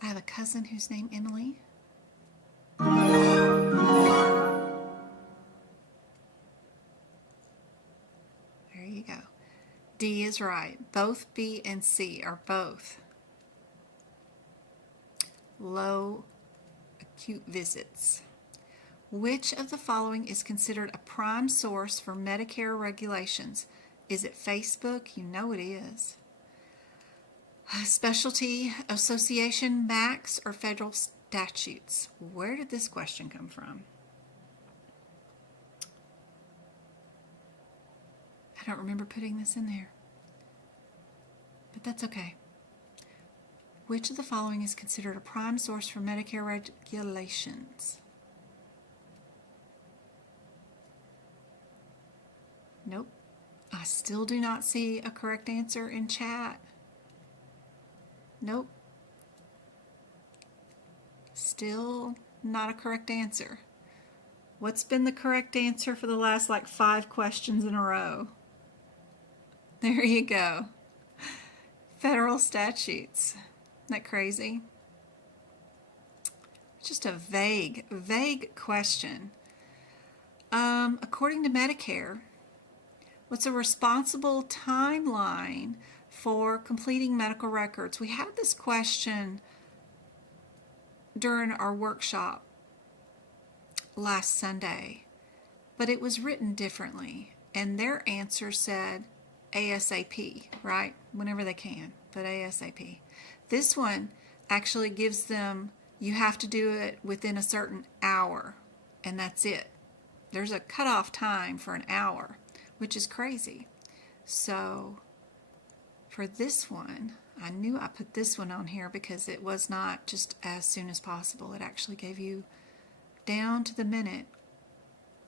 I have a cousin who's named Emily. There you go. D is right. Both B and C are both low acute visits. Which of the following is considered a prime source for Medicare regulations? Is it Facebook? You know it is. Specialty association, max, or federal statutes? Where did this question come from? I don't remember putting this in there, but that's okay. Which of the following is considered a prime source for Medicare regulations? Nope. I still do not see a correct answer in chat. Nope. Still not a correct answer. What's been the correct answer for the last 5 questions in a row? There you go. Federal statutes. Isn't that crazy? Just a vague question. According to Medicare, what's a responsible timeline for completing medical records? We had this question during our workshop last Sunday, but it was written differently, and their answer said ASAP, right? Whenever they can, but ASAP. This one actually gives them, you have to do it within a certain hour, and that's it. There's a cutoff time for an hour, which is crazy. So for this one, I knew I put this one on here because it was not just as soon as possible. It actually gave you down to the minute,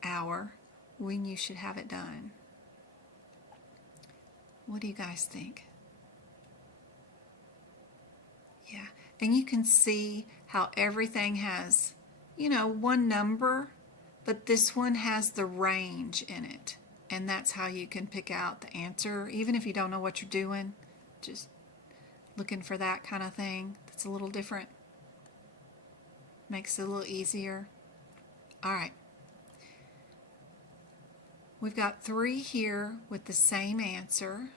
hour, when you should have it done. What do you guys think? Yeah, and you can see how everything has, one number, but this one has the range in it. And that's how you can pick out the answer, even if you don't know what you're doing, just looking for that kind of thing. That's a little different. Makes it a little easier. All right. We've got 3 here with the same answer.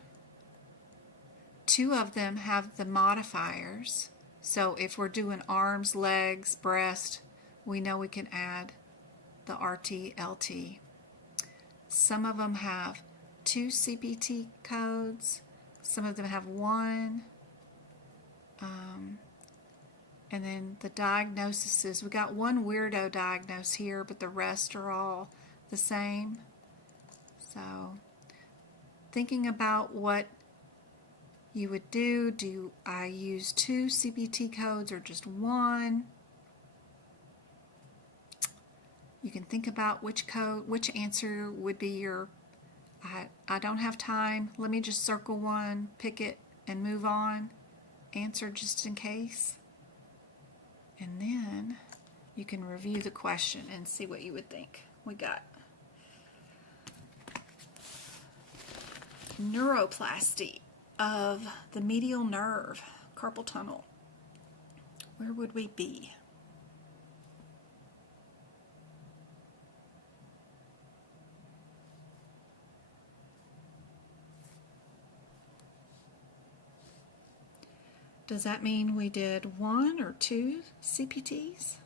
2 of them have the modifiers. So if we're doing arms, legs, breast, we know we can add the RT, LT. Some of them have 2 CPT codes. Some of them have 1. And then the diagnoses. We got one weirdo diagnosed here, but the rest are all the same. So thinking about what you would do I use 2 CPT codes or just 1? You can think about which answer would be your, I don't have time, let me just circle one, pick it, and move on. Answer just in case. And then you can review the question and see what you would think. We got neuroplasty of the medial nerve, carpal tunnel. Where would we be? Does that mean we did 1 or 2 CPTs?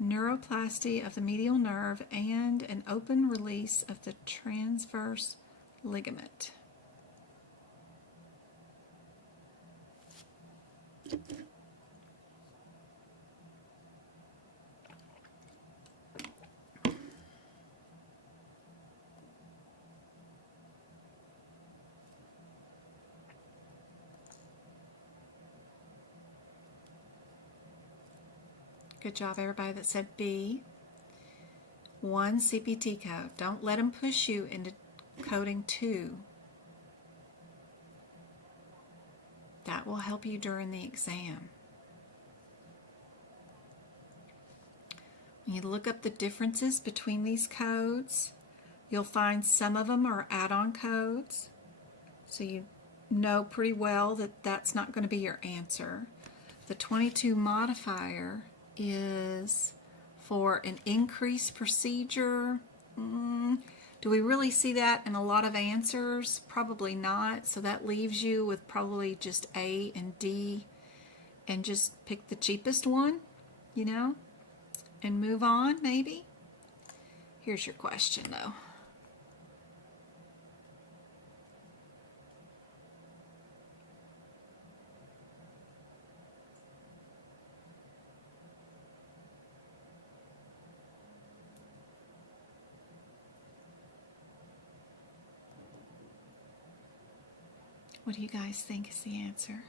Neuroplasty of the medial nerve and an open release of the transverse ligament. Good job, everybody that said B. 1 CPT code. Don't let them push you into coding 2. That will help you during the exam. When you look up the differences between these codes, you'll find some of them are add-on codes. So you know pretty well that that's not going to be your answer. The 22 modifier is for an increased procedure. Do we really see that in a lot of answers? Probably not. So that leaves you with probably just A and D, and just pick the cheapest one, you know, and move on maybe. Here's your question though. What do you guys think is the answer?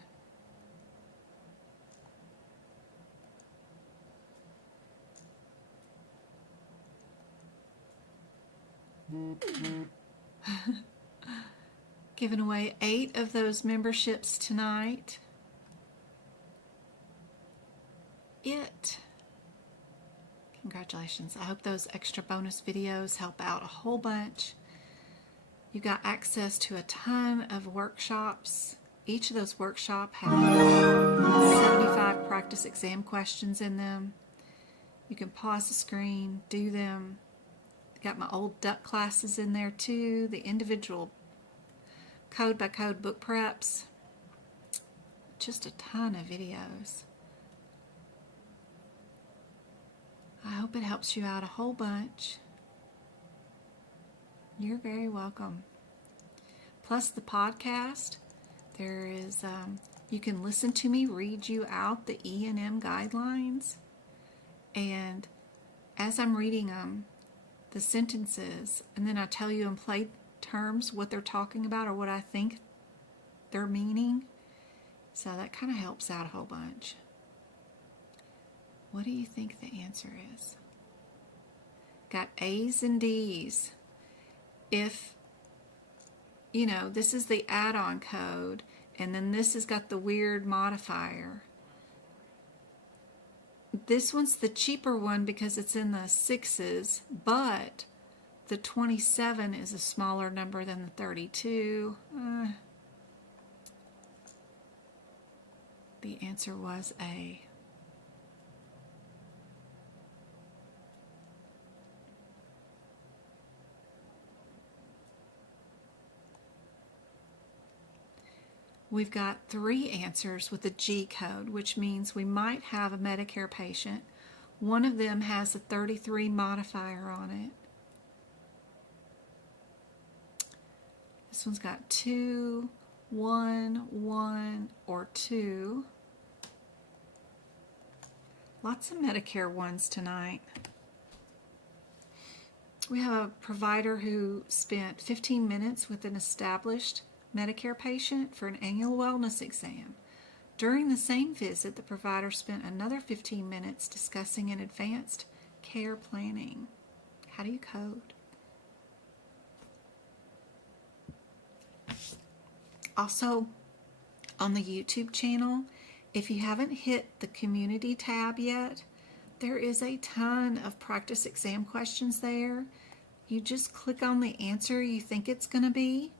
Giving away 8 of those memberships tonight. Congratulations. I hope those extra bonus videos help out a whole bunch. You got access to a ton of workshops. Each of those workshops have 75 practice exam questions in them. You can pause the screen, do them. Got my old duck classes in there too, the individual code by code book preps. Just a ton of videos. I hope it helps you out a whole bunch. You're very welcome. Plus the podcast, there is, you can listen to me read you out the E&M guidelines. And as I'm reading them, the sentences, and then I tell you in play terms what they're talking about or what I think they're meaning. So that kind of helps out a whole bunch. What do you think the answer is? Got A's and D's. If, you know, this is the add-on code, and then this has got the weird modifier. This one's the cheaper one because it's in the 6s, but the 27 is a smaller number than the 32. The answer was A. We've got 3 answers with a G code, which means we might have a Medicare patient. One of them has a 33 modifier on it. This one's got 2, 1, 1, or 2. Lots of Medicare ones tonight. We have a provider who spent 15 minutes with an established Medicare patient for an annual wellness exam. During the same visit, the provider spent another 15 minutes discussing an advanced care planning. How do you code? Also, on the YouTube channel, if you haven't hit the community tab yet, there is a ton of practice exam questions there. You just click on the answer you think it's going to be,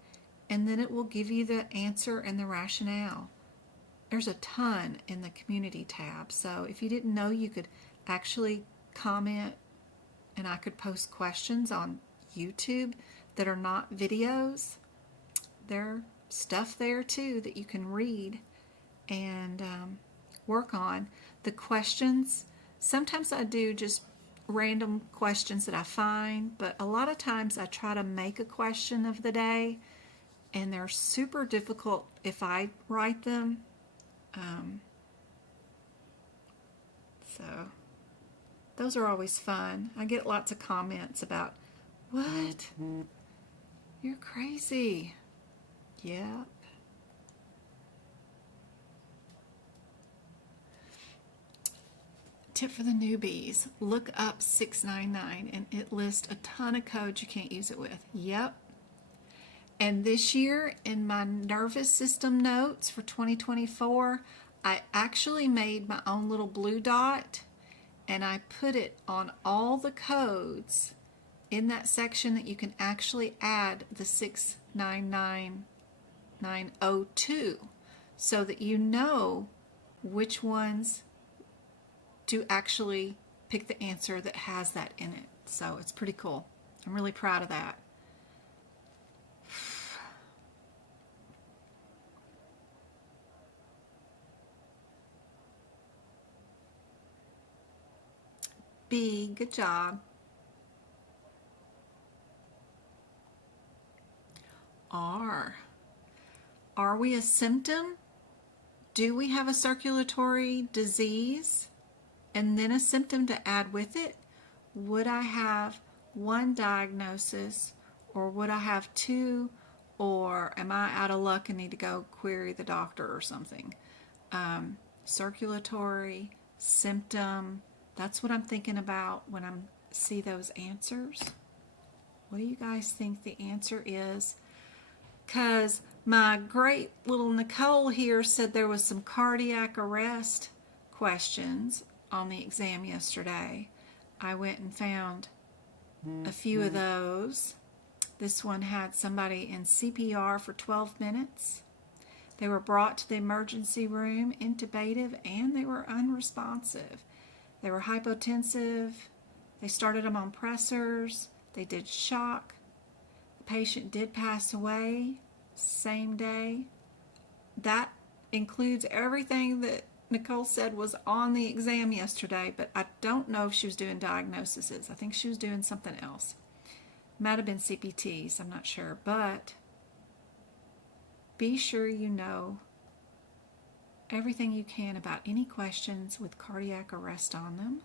and then it will give you the answer and the rationale. There's a ton in the community tab, so if you didn't know you could actually comment and I could post questions on YouTube that are not videos, there's stuff there too that you can read and work on. The questions, sometimes I do just random questions that I find, but a lot of times I try to make a question of the day, and they're super difficult if I write them. So those are always fun. I get lots of comments about, what? You're crazy. Yep. Tip for the newbies, look up 699 and it lists a ton of codes you can't use it with. Yep. And this year in my nervous system notes for 2024, I actually made my own little blue dot and I put it on all the codes in that section that you can actually add the 699902 so that you know which ones to actually pick the answer that has that in it. So it's pretty cool. I'm really proud of that. B, good job. R, are we a symptom? Do we have a circulatory disease and then a symptom to add with it? Would I have one diagnosis, or would I have two, or am I out of luck and need to go query the doctor or something? Circulatory, symptom, that's what I'm thinking about when I see those answers. What do you guys think the answer is? Because my great little Nicole here said there was some cardiac arrest questions on the exam yesterday. I went and found a few of those. This one had somebody in CPR for 12 minutes. They were brought to the emergency room, intubative, and they were unresponsive. They were hypotensive. They started them on pressors. They did shock. The patient did pass away same day. That includes everything that Nicole said was on the exam yesterday, but I don't know if she was doing diagnoses. I think she was doing something else. Might have been CPTs, I'm not sure, but be sure you know everything you can about any questions with cardiac arrest on them.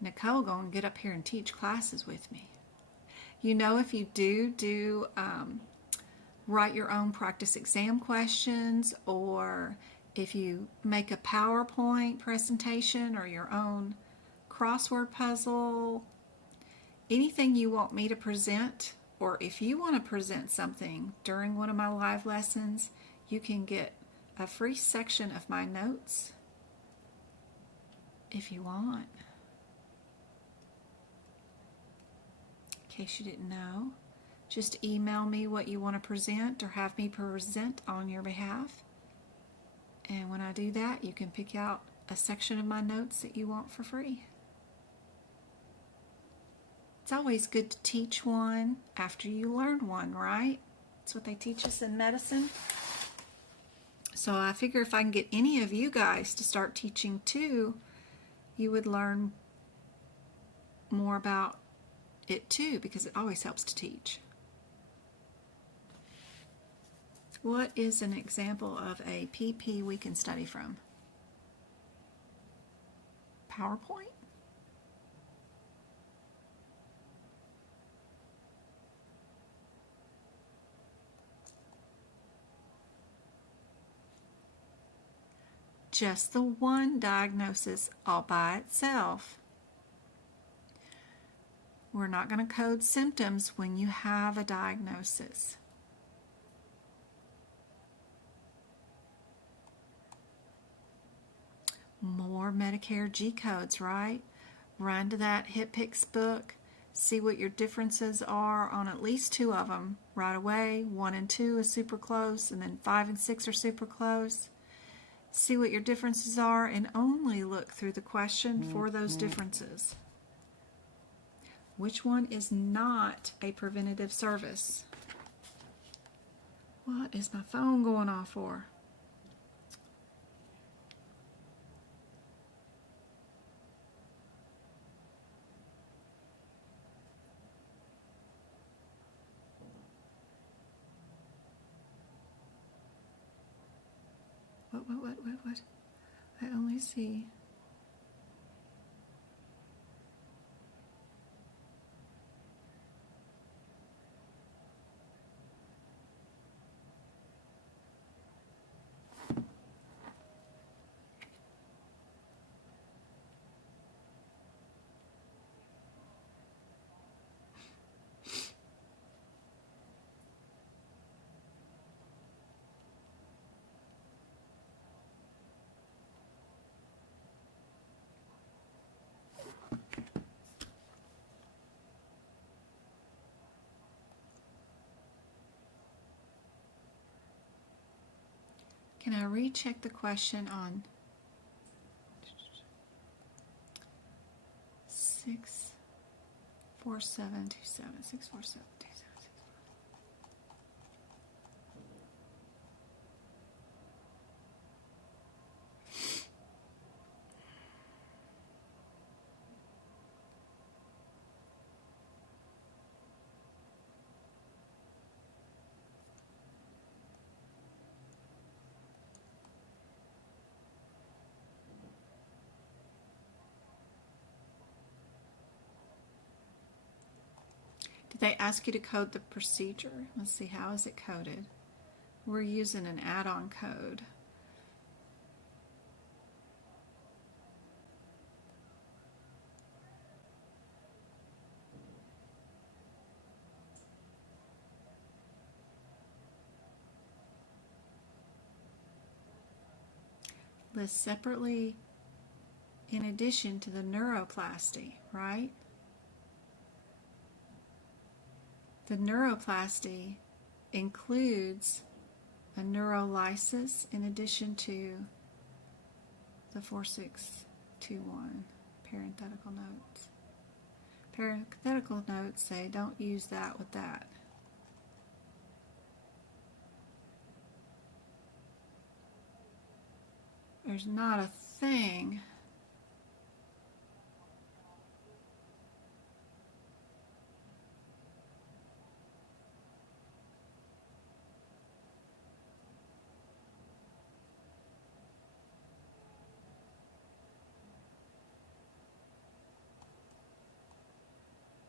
Nicole going to get up here and teach classes with me. You know, if you do write your own practice exam questions, or if you make a PowerPoint presentation or your own crossword puzzle, anything you want me to present, or if you want to present something during one of my live lessons, you can get a free section of my notes if you want. In case you didn't know, just email me what you want to present or have me present on your behalf. And when I do that, you can pick out a section of my notes that you want for free. It's always good to teach one after you learn one, right? That's what they teach us in medicine. So I figure if I can get any of you guys to start teaching too, you would learn more about it too, because it always helps to teach. What is an example of a PP we can study from? PowerPoint? Just the one diagnosis all by itself. We're not going to code symptoms when you have a diagnosis. More Medicare G codes, right? Run to that HitPix book, see what your differences are on at least two of them right away. 1 and 2 is super close, and then 5 and 6 are super close. See what your differences are and only look through the question for those differences. Which one is not a preventative service? What is my phone going off for? What? I only see... Can I recheck the question on 64727? 64727. Did they ask you to code the procedure? Let's see, how is it coded? We're using an add-on code. List separately in addition to the neuroplasty, right? The neuroplasty includes a neurolysis in addition to the 4621 parenthetical notes. Parenthetical notes say don't use that with that. There's not a thing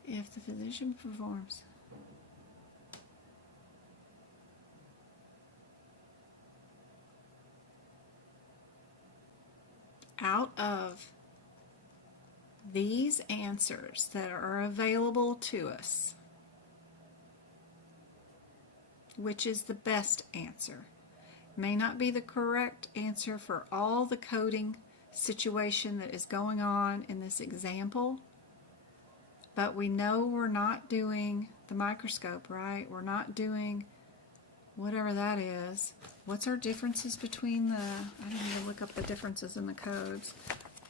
if the physician performs out of these answers that are available to us, which is the best answer? May not be the correct answer for all the coding situation that is going on in this example, but we know we're not doing the microscope, right? We're not doing whatever that is. What's our differences between the, I didn't even look up the differences in the codes.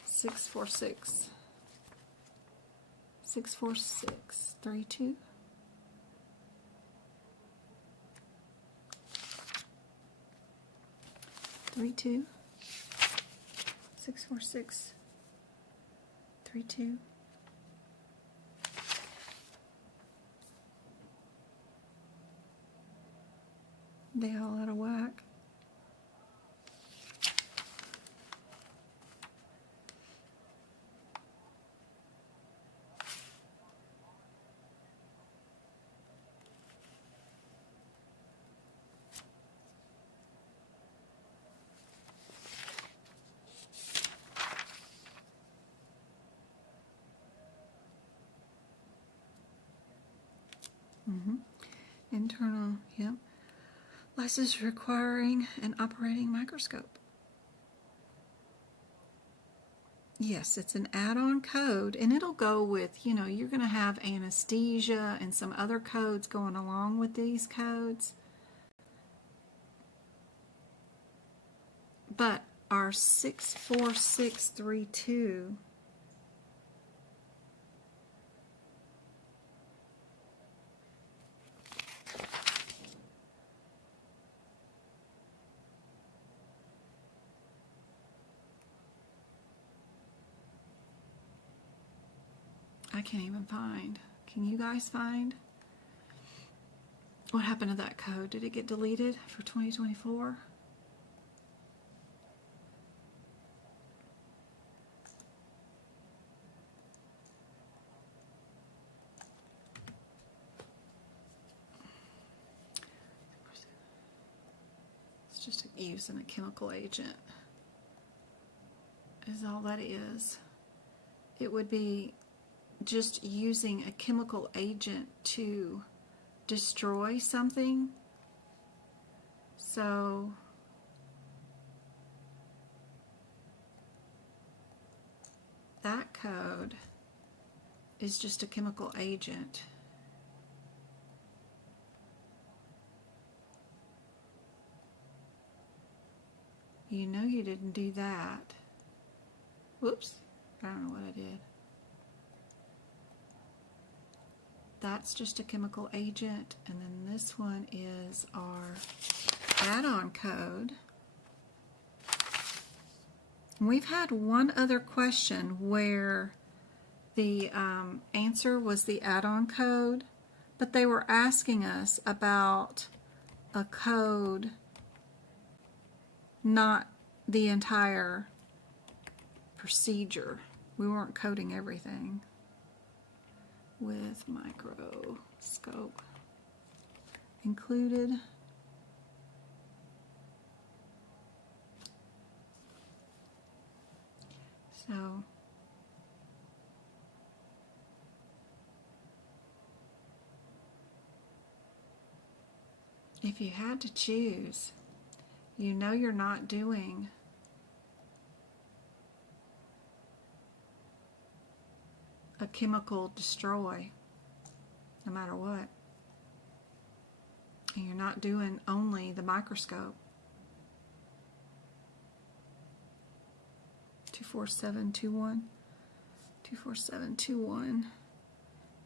646. 64632. Three two. 646 32. They all out of whack. Internal, yep. License requiring an operating microscope. Yes, it's an add-on code, and it'll go with, you're going to have anesthesia and some other codes going along with these codes. But our 64632 I can't even find. Can you guys find? What happened to that code? Did it get deleted for 2024? It's just using a chemical agent is all that is. It would be just using a chemical agent to destroy something. So that code is just a chemical agent. You know you didn't do that. Whoops, I don't know what I did. That's just a chemical agent, and then this one is our add-on code. We've had one other question where the answer was the add-on code, but they were asking us about a code, not the entire procedure. We weren't coding everything with microscope included. So if you had to choose, you know you're not doing a chemical destroy, no matter what. And you're not doing only the microscope. 24721. 24721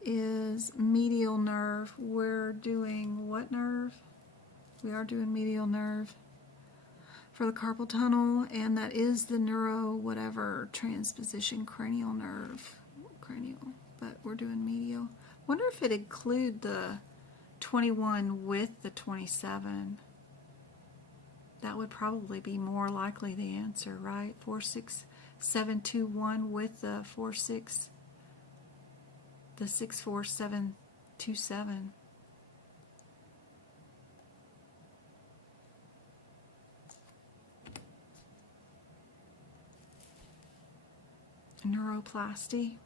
is medial nerve. We're doing what nerve? We are doing medial nerve for the carpal tunnel, and that is the neuro whatever transposition cranial nerve. Cranial, but we're doing medial. Wonder if it include the 21 with the 27. That would probably be more likely the answer, right? 46721 with the 64727. Neuroplasty.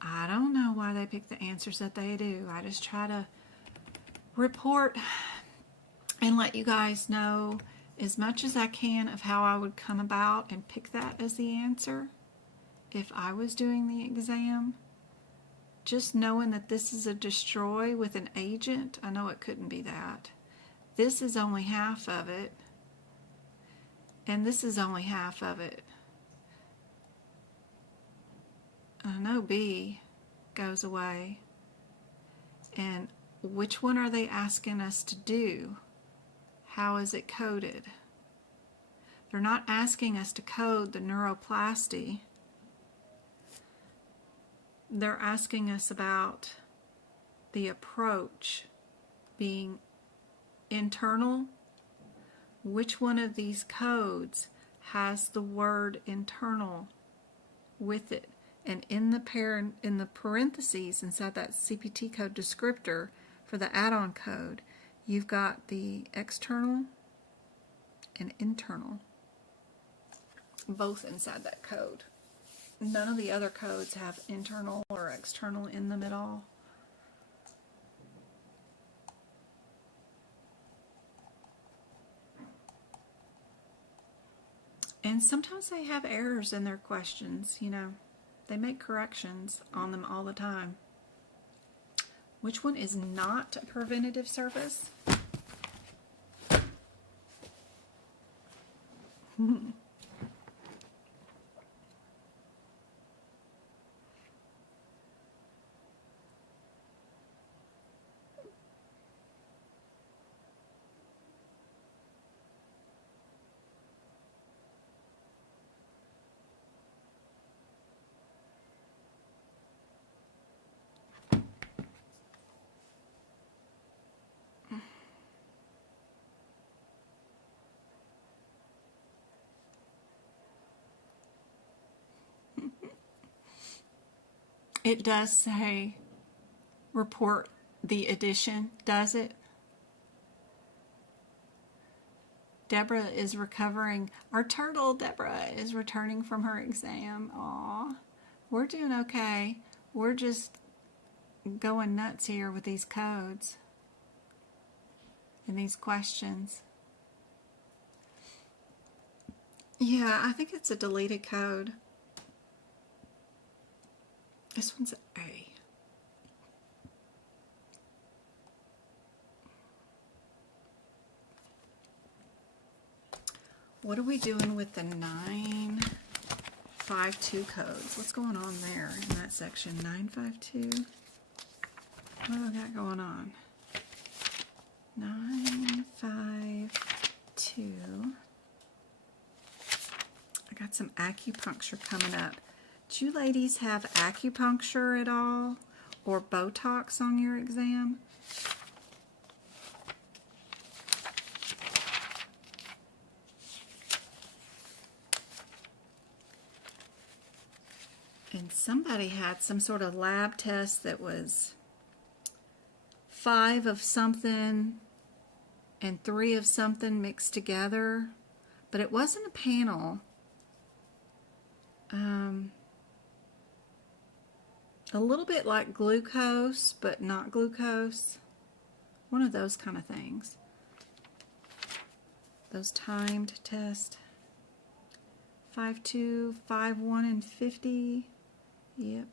I don't know why they pick the answers that they do. I just try to report and let you guys know as much as I can of how I would come about and pick that as the answer if I was doing the exam. Just knowing that this is a destroy with an agent, I know it couldn't be that. This is only half of it, and this is only half of it. I know B goes away. And which one are they asking us to do? How is it coded? They're not asking us to code the neuroplasty. They're asking us about the approach being internal. Which one of these codes has the word internal with it? And in the parentheses inside that CPT code descriptor for the add-on code, you've got the external and internal, both inside that code. None of the other codes have internal or external in them at all. And sometimes they have errors in their questions, you know. They make corrections on them all the time. Which one is not a preventative service? It does say report the addition, does it? Deborah is recovering. Our turtle, Deborah, is returning from her exam. Aw, we're doing okay. We're just going nuts here with these codes and these questions. Yeah, I think it's a deleted code. This one's A. What are we doing with the 952 codes? What's going on there in that section? 952? What do I got going on? 952. I got some acupuncture coming up. Do you ladies have acupuncture at all? Or Botox on your exam? And somebody had some sort of lab test that was 5 of something and 3 of something mixed together, but it wasn't a panel. A little bit like glucose, but not glucose. One of those kind of things. Those timed tests. 5, 2, 5, 1, and 50. Yep.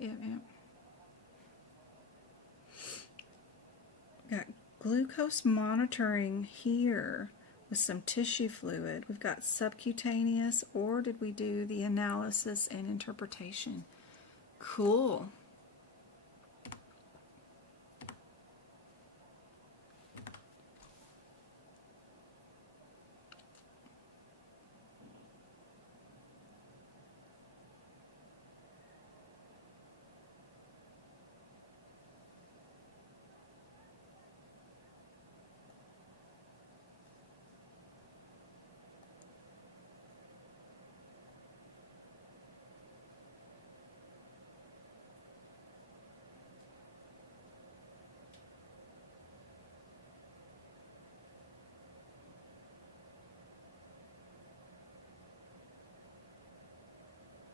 Got glucose monitoring here with some tissue fluid. We've got subcutaneous, or did we do the analysis and interpretation? Cool.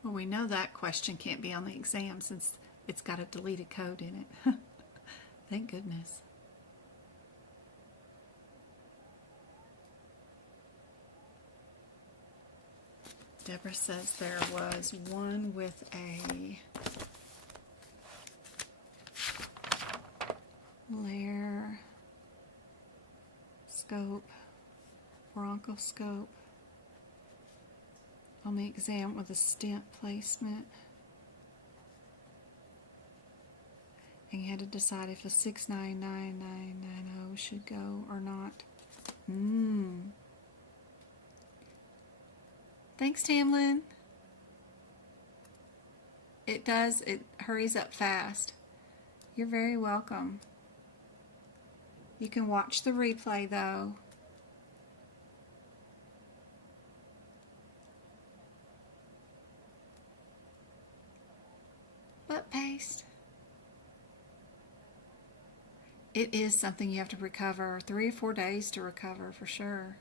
Well, we know that question can't be on the exam since it's got a deleted code in it. Thank goodness. Deborah says there was one with a layer scope, bronchoscope on the exam with a stent placement. And you had to decide if a 699990 should go or not. Thanks, Tamlin. It does, it hurries up fast. You're very welcome. You can watch the replay though. Butt paste. It is something you have to recover. 3 or 4 days to recover for sure.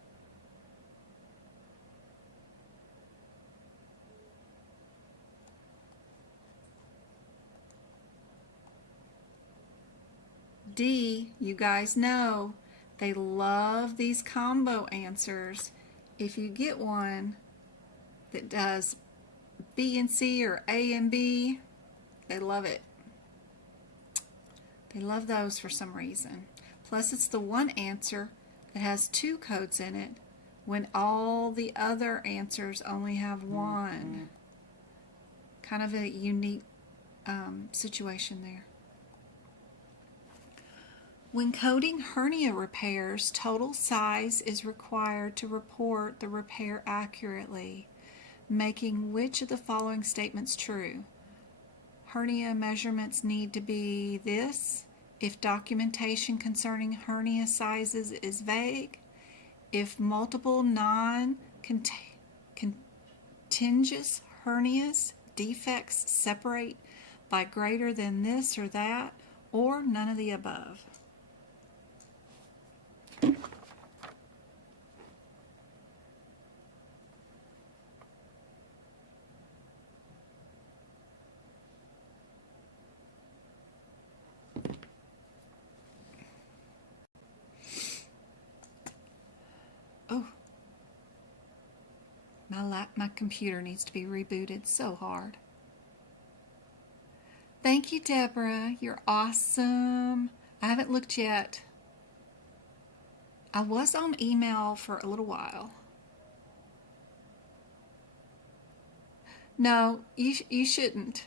D, you guys know they love these combo answers. If you get one that does B and C or A and B, they love it. They love those for some reason. Plus, it's the one answer that has 2 codes in it when all the other answers only have 1. Kind of a unique situation there. When coding hernia repairs, total size is required to report the repair accurately, making which of the following statements true? Hernia measurements need to be this if documentation concerning hernia sizes is vague, if multiple non-contiguous hernias defects separate by greater than this or that, or none of the above. Oh, my computer needs to be rebooted so hard. Thank you, Deborah. You're awesome. I haven't looked yet. I was on email for a little while. No, you shouldn't.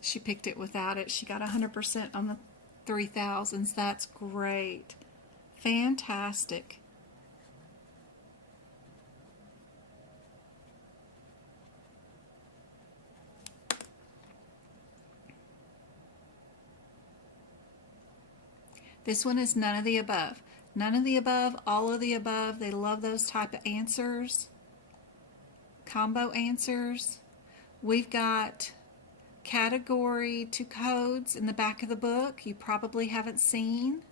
She picked it without it. She got 100% on the 3000s. That's great. Fantastic. This one is none of the above. None of the above, all of the above. They love those type of answers. Combo answers. We've got category to codes in the back of the book you probably haven't seen.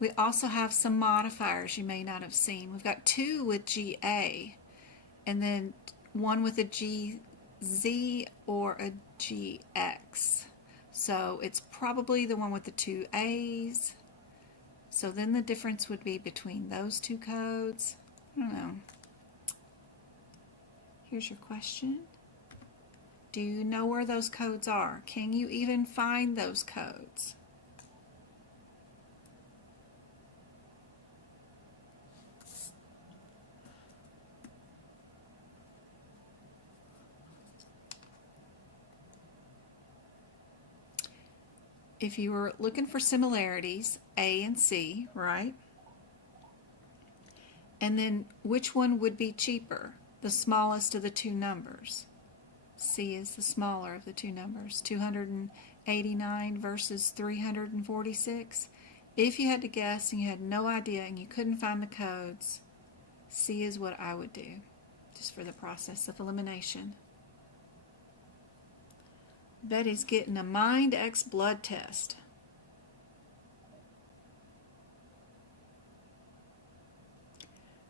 We also have some modifiers you may not have seen. We've got 2 with GA and then 1 with a GZ or a GX. So it's probably the one with the 2 A's. So then the difference would be between those 2 codes. I don't know. Here's your question. Do you know where those codes are? Can you even find those codes? If you were looking for similarities, A and C, right? And then which one would be cheaper? The smallest of the 2 numbers. C is the smaller of the 2 numbers, 289 versus 346. If you had to guess and you had no idea and you couldn't find the codes, C is what I would do, just for the process of elimination. Betty's getting a Mind X blood test.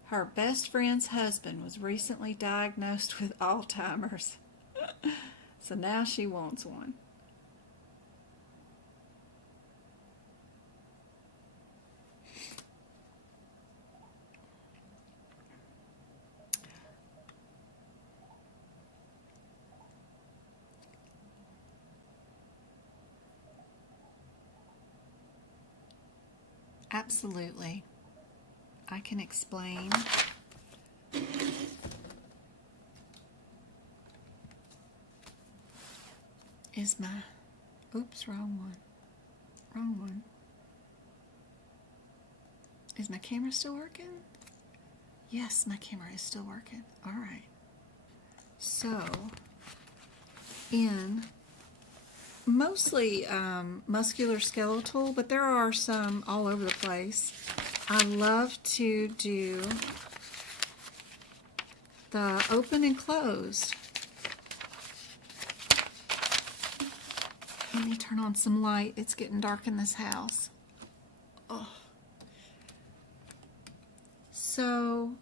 Her best friend's husband was recently diagnosed with Alzheimer's. So now she wants one. Absolutely. I can explain. Is my, oops, wrong one. Is my camera still working? Yes, my camera is still working. All right. So, in mostly musculoskeletal, but there are some all over the place. I love to do the open and closed. Let me turn on some light. It's getting dark in this house. Oh. So,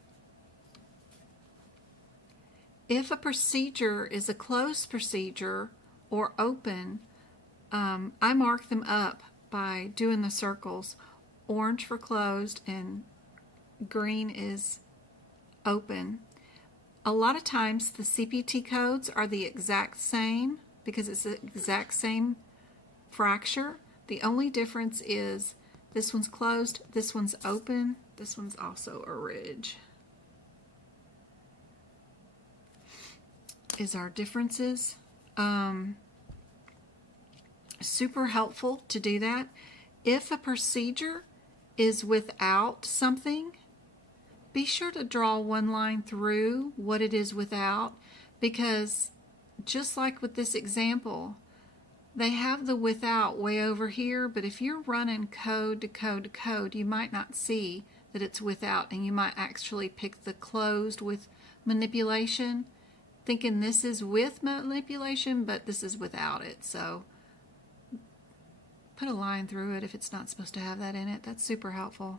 if a procedure is a closed procedure or open, I mark them up by doing the circles. Orange for closed and green is open. A lot of times the CPT codes are the exact same because it's the exact same fracture. The only difference is this one's closed, this one's open, this one's also a ridge. Is our differences. Super helpful to do that. If a procedure is without something, be sure to draw one line through what it is without, because just like with this example, they have the without way over here, but if you're running code to code to code, you might not see that it's without, and you might actually pick the closed with manipulation, thinking this is with manipulation, but this is without it. So put a line through it if it's not supposed to have that in it. That's super helpful.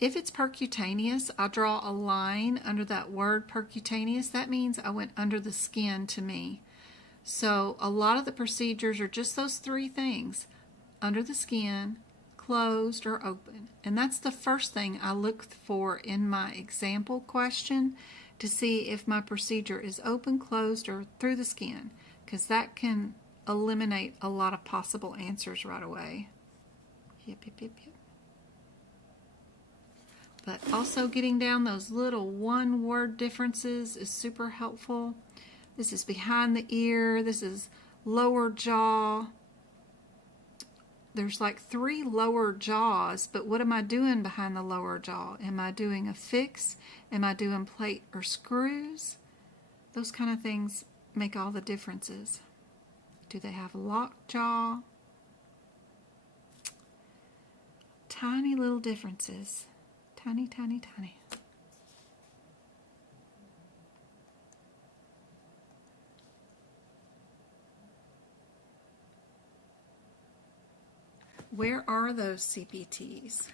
If it's percutaneous, I'll draw a line under that word percutaneous. That means I went under the skin to me. So a lot of the procedures are just those 3 things: under the skin, closed, or open. And that's the first thing I look for in my example question. to see if my procedure is open, closed, or through the skin, because that can eliminate a lot of possible answers right away. Yep, yep, yep, yep. But also getting down those little one-word differences is super helpful. This is behind the ear. This is lower jaw. There's like 3 lower jaws, but what am I doing behind the lower jaw? Am I doing a fix? Am I doing plate or screws? Those kind of things make all the differences. Do they have a locked jaw? Tiny little differences. Tiny, tiny, tiny. Where are those CPTs?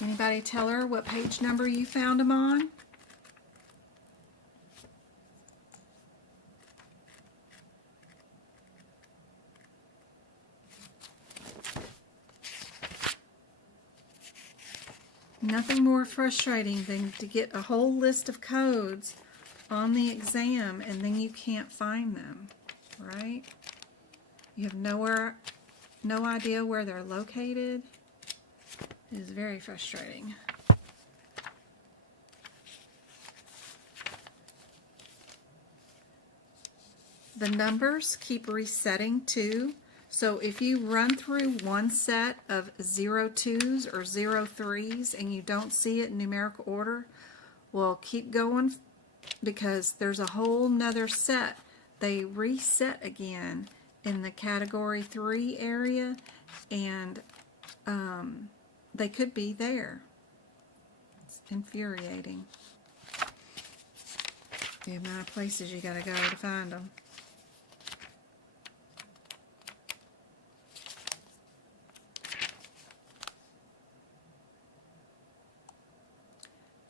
Anybody tell her what page number you found them on? Nothing more frustrating than to get a whole list of codes on the exam and then you can't find them, right? You have no idea where they're located. It is very frustrating. The numbers keep resetting too. So if you run through one set of 02s or 03s and you don't see it in numerical order, well, keep going, because there's a whole nother set. They reset again in the category 3 area, and they could be there. It's infuriating. The amount of places you gotta go to find them.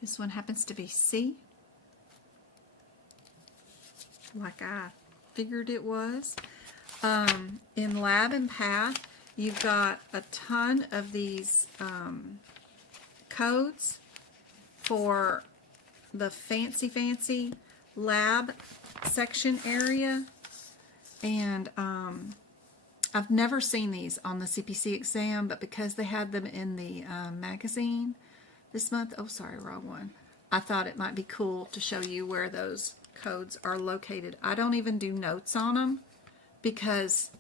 This one happens to be C, like I figured it was. In Lab and Path, you've got a ton of these codes for the fancy lab section area, and I've never seen these on the CPC exam, but because they had them in the magazine this month, oh sorry, wrong one, I thought it might be cool to show you where those codes are located. I don't even do notes on them because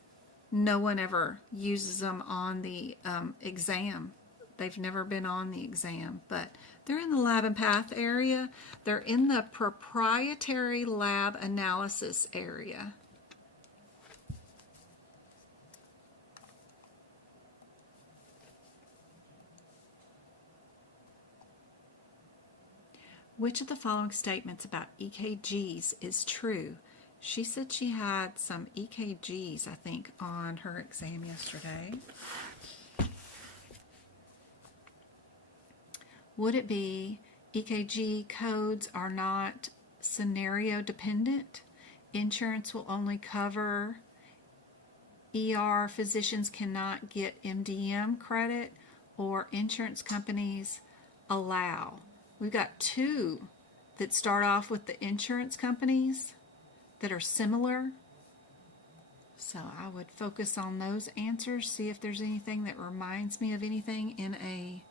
no one ever uses them on the exam. They've never been on the exam, but they're in the Lab and Path area. They're in the proprietary lab analysis area. Which of the following statements about EKGs is true? She said she had some EKGs, I think, on her exam yesterday. Would it be EKG codes are not scenario dependent? Insurance will only cover ER, physicians cannot get MDM credit, or insurance companies allow? We've got 2 that start off with the insurance companies that are similar. So I would focus on those answers, see if there's anything that reminds me of anything in a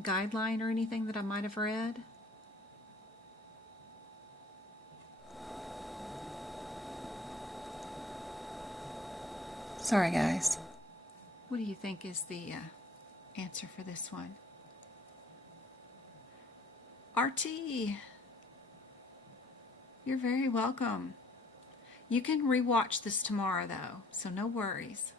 guideline or anything that I might have read. Sorry guys. What do you think is the answer for this one? RT, you're very welcome. You can rewatch this tomorrow though, so no worries.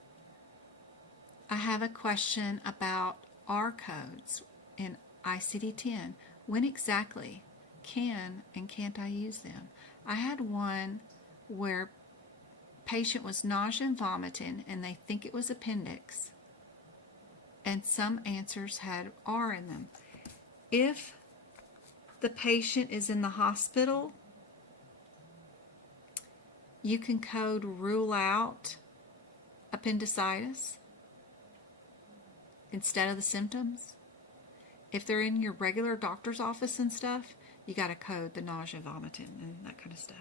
I have a question about R codes in ICD-10. When exactly can and can't I use them? I had one where patient was nausea and vomiting and they think it was appendix, and some answers had R in them. If the patient is in the hospital, you can code rule out appendicitis. instead of the symptoms. If they're in your regular doctor's office and stuff, you got to code the nausea, vomiting, and that kind of stuff.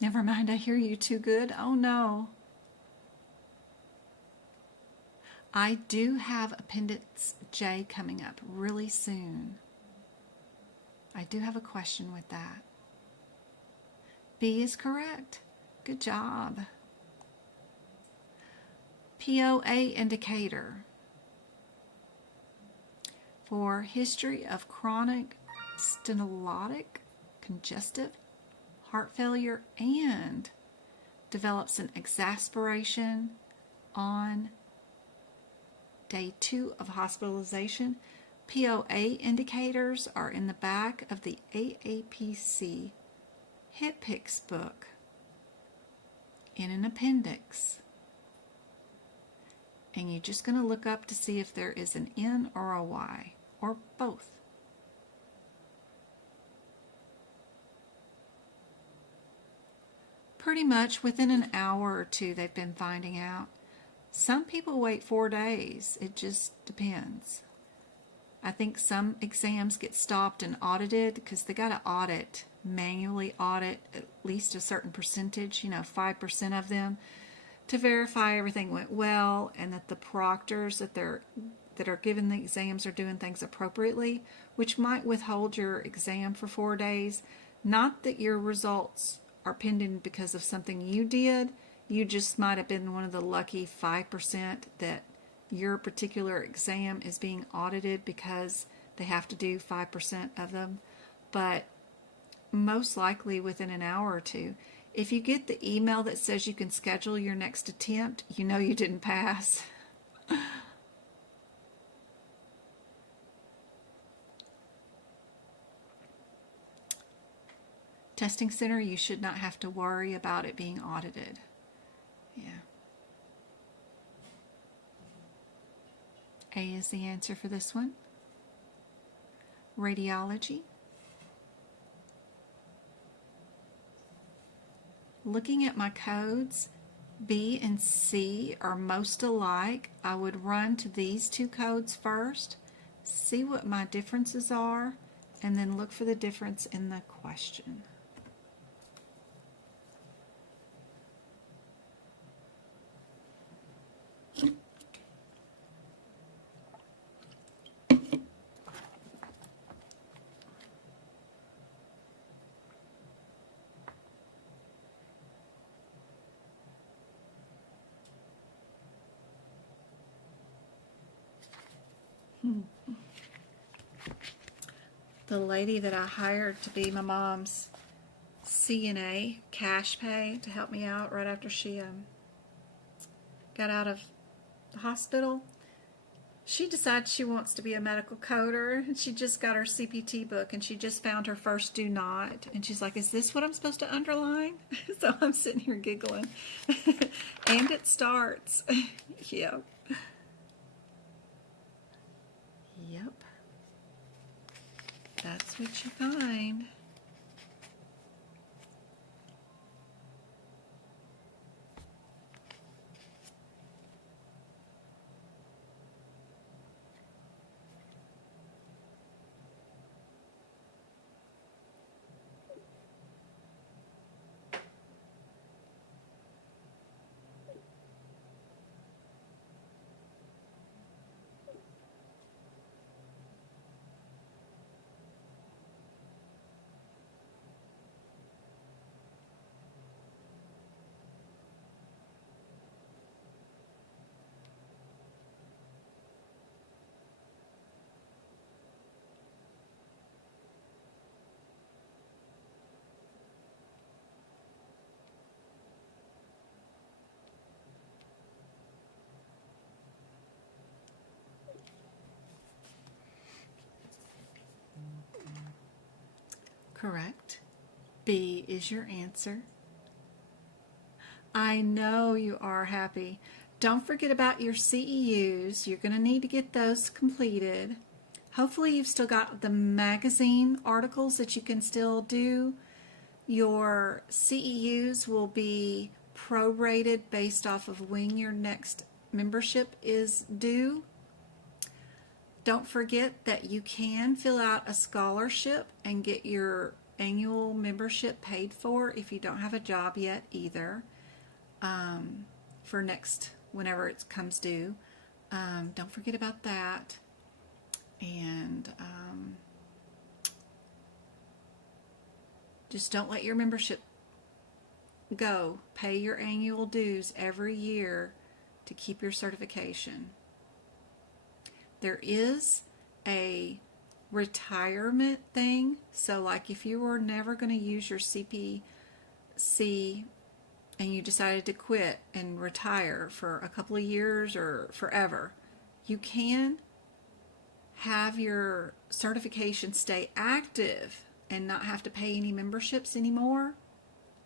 Never mind, I hear you too good. Oh no. I do have Appendix J coming up really soon. I do have a question with that. B is correct. Good job. POA indicator. For history of chronic stenotic congestive heart failure and develops an exasperation on day 2 of hospitalization. POA indicators are in the back of the aapc HitPix book in an appendix. And you're just going to look up to see if there is an N or a Y, or both. Pretty much within an hour or two they've been finding out. Some people wait 4 days. It just depends. I think some exams get stopped and audited because they got to manually audit at least a certain percentage, 5% of them, to verify everything went well and that the proctors that are giving the exams are doing things appropriately, which might withhold your exam for 4 days. Not that your results are pending because of something you did. You just might have been one of the lucky 5% that your particular exam is being audited because they have to do 5% of them. But most likely within an hour or two. If you get the email that says you can schedule your next attempt, you know you didn't pass. Testing center, you should not have to worry about it being audited. Yeah. A is the answer for this one. Radiology. Looking at my codes, B and C are most alike. I would run to these two codes first, see what my differences are, and then look for the difference in the question. The lady that I hired to be my mom's CNA cash pay to help me out right after she got out of the hospital, she decides she wants to be a medical coder, and she just got her CPT book and she just found her first do not, and she's like, is this what I'm supposed to underline? So I'm sitting here giggling. And it starts. Yep. Yep. That's what you find. Correct. B is your answer. I know you are happy. Don't forget about your CEUs. You're going to need to get those completed. Hopefully you've still got the magazine articles that you can still do. Your CEUs will be prorated based off of when your next membership is due. Don't forget that you can fill out a scholarship and get your annual membership paid for if you don't have a job yet either, for next, whenever it comes due. Don't forget about that. And just don't let your membership go. Pay your annual dues every year to keep your certification. There is a retirement thing. So like if you were never going to use your CPC and you decided to quit and retire for a couple of years or forever, you can have your certification stay active and not have to pay any memberships anymore,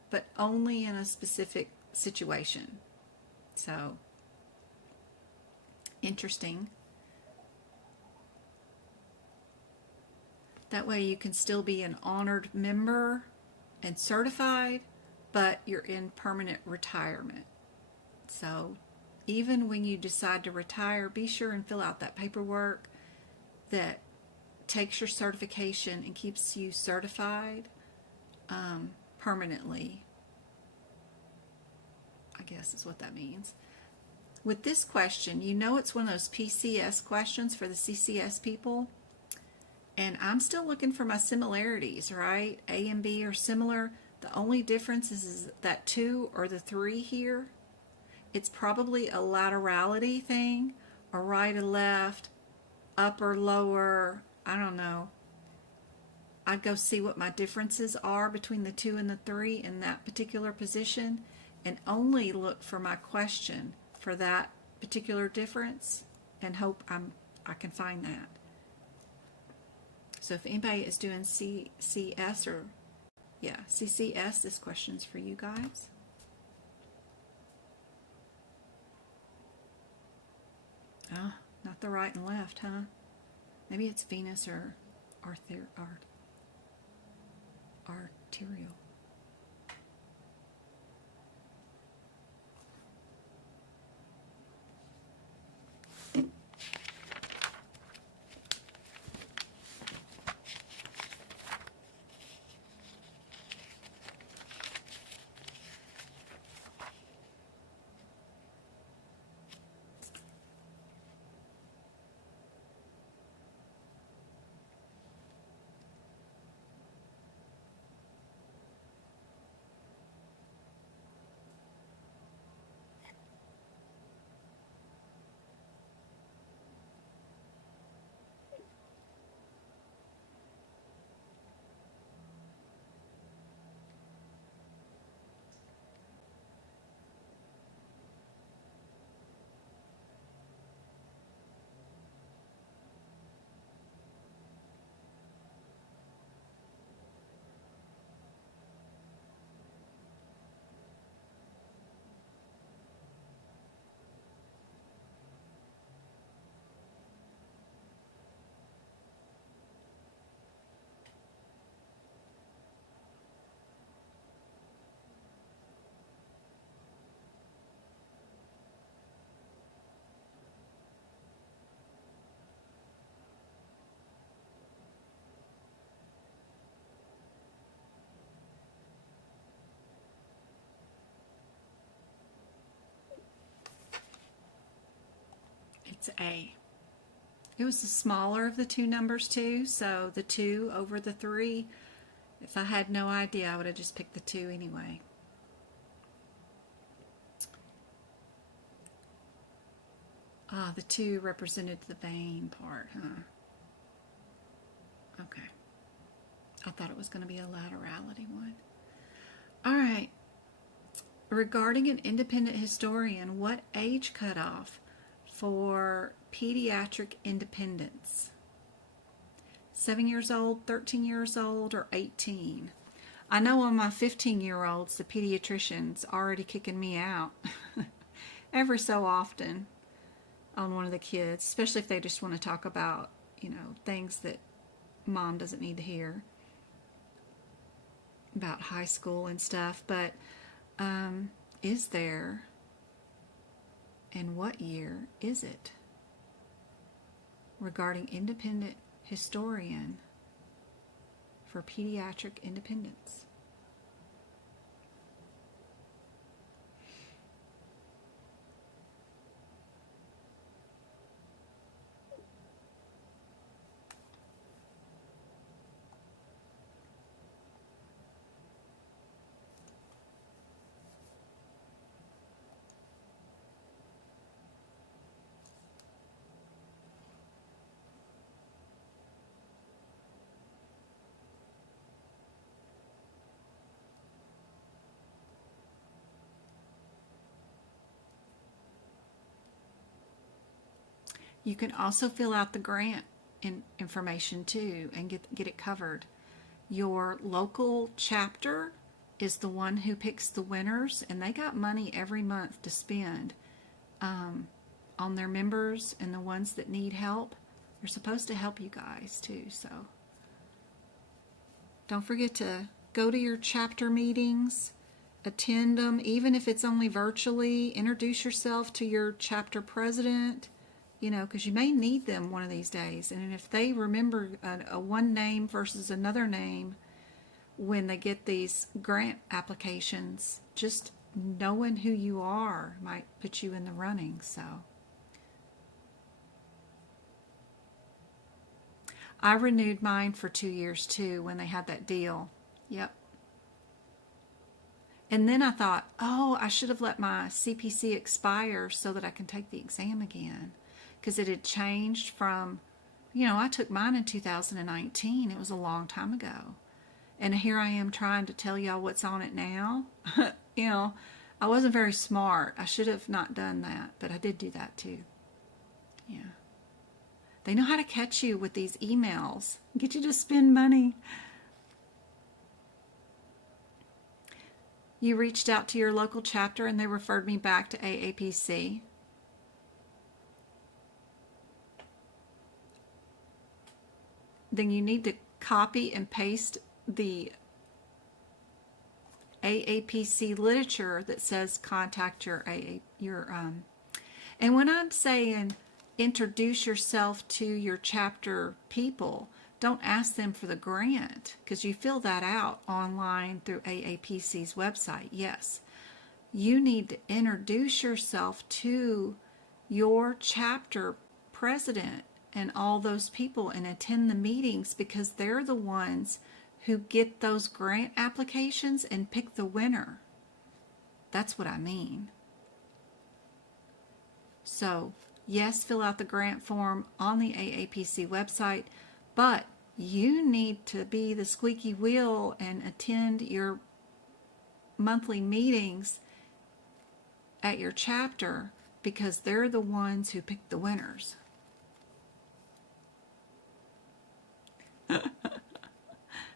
but only in a specific situation. So, interesting. That way you can still be an honored member and certified, but you're in permanent retirement. So even when you decide to retire, be sure and fill out that paperwork that takes your certification and keeps you certified permanently, I guess is what that means. With this question, you know it's one of those PCS questions for the CCS people. And I'm still looking for my similarities, right? A and B are similar. The only difference is that 2 or the 3 here. It's probably a laterality thing, or right or left, up or lower. I don't know. I'd go see what my differences are between the 2 and the 3 in that particular position, and only look for my question for that particular difference, and hope I can find that. So if anybody is doing CCS or, yeah, CCS, this question's for you guys. Oh, not the right and left, huh? Maybe it's venous or arterial. It's A. It was the smaller of the two numbers too, so the 2 over the 3. If I had no idea, I would have just picked the 2 anyway. Ah, the 2 represented the vein part, huh? Okay. I thought it was going to be a laterality one. All right. Regarding an independent historian, what age cutoff for pediatric independence? 7 years old, 13 years old, or 18. I know on my 15-year-olds, the pediatrician's already kicking me out every so often on one of the kids, especially if they just want to talk about, things that mom doesn't need to hear about high school and stuff. But is there, and what year is it, regarding independent historian for pediatric independence? You can also fill out the grant information too and get it covered. Your local chapter is the one who picks the winners, and they got money every month to spend on their members and the ones that need help. They're supposed to help you guys too, so don't forget to go to your chapter meetings, attend them, even if it's only virtually. Introduce yourself to your chapter president, because you may need them one of these days. And if they remember a one name versus another name when they get these grant applications, just knowing who you are might put you in the running. So I renewed mine for 2 years too when they had that deal. Yep. And then I thought, oh, I should have let my CPC expire so that I can take the exam again. Because it had changed from, I took mine in 2019. It was a long time ago. And here I am trying to tell y'all what's on it now. I wasn't very smart. I should have not done that, but I did do that too. Yeah. They know how to catch you with these emails, get you to spend money. You reached out to your local chapter and they referred me back to AAPC. Then you need to copy and paste the AAPC literature that says contact your and when I'm saying introduce yourself to your chapter people, don't ask them for the grant, because you fill that out online through AAPC's website. Yes, you need to introduce yourself to your chapter president and all those people and attend the meetings, because they're the ones who get those grant applications and pick the winner. That's what I mean. So, yes, fill out the grant form on the AAPC website, but you need to be the squeaky wheel and attend your monthly meetings at your chapter, because they're the ones who pick the winners.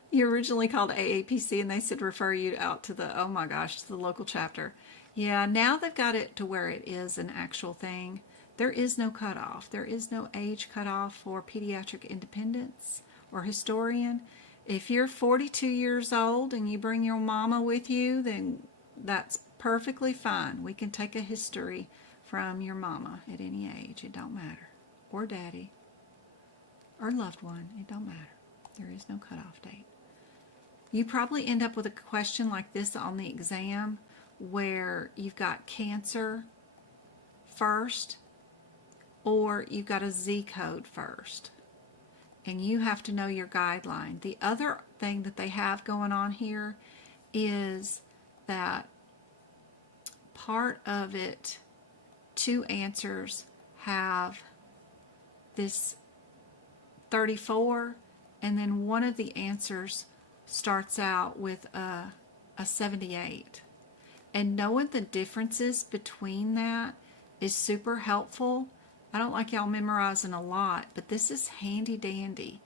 You originally called AAPC and they said refer you out to the, oh my gosh, to the local chapter. Yeah, now they've got it to where it is an actual thing. There is no cutoff. There is no age cutoff for pediatric independence or historian. If you're 42 years old and you bring your mama with you, then that's perfectly fine. We can take a history from your mama at any age. It don't matter. Or daddy. Or loved one. It don't matter. There is no cutoff date. You probably end up with a question like this on the exam where you've got cancer first or you've got a Z code first. And you have to know your guideline. The other thing that they have going on here is that part of it, 2 answers have this 34, and then one of the answers starts out with a 78. And knowing the differences between that is super helpful. I don't like y'all memorizing a lot, but this is handy dandy.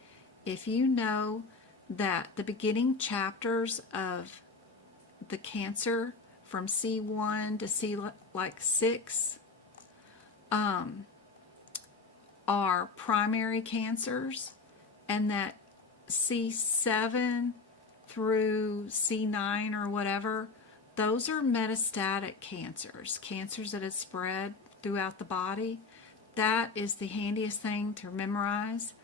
If you know that the beginning chapters of the cancer from C1 to C like 6 are primary cancers, and that C7 through C9 or whatever, those are metastatic cancers, cancers that have spread throughout the body. That is the handiest thing to memorize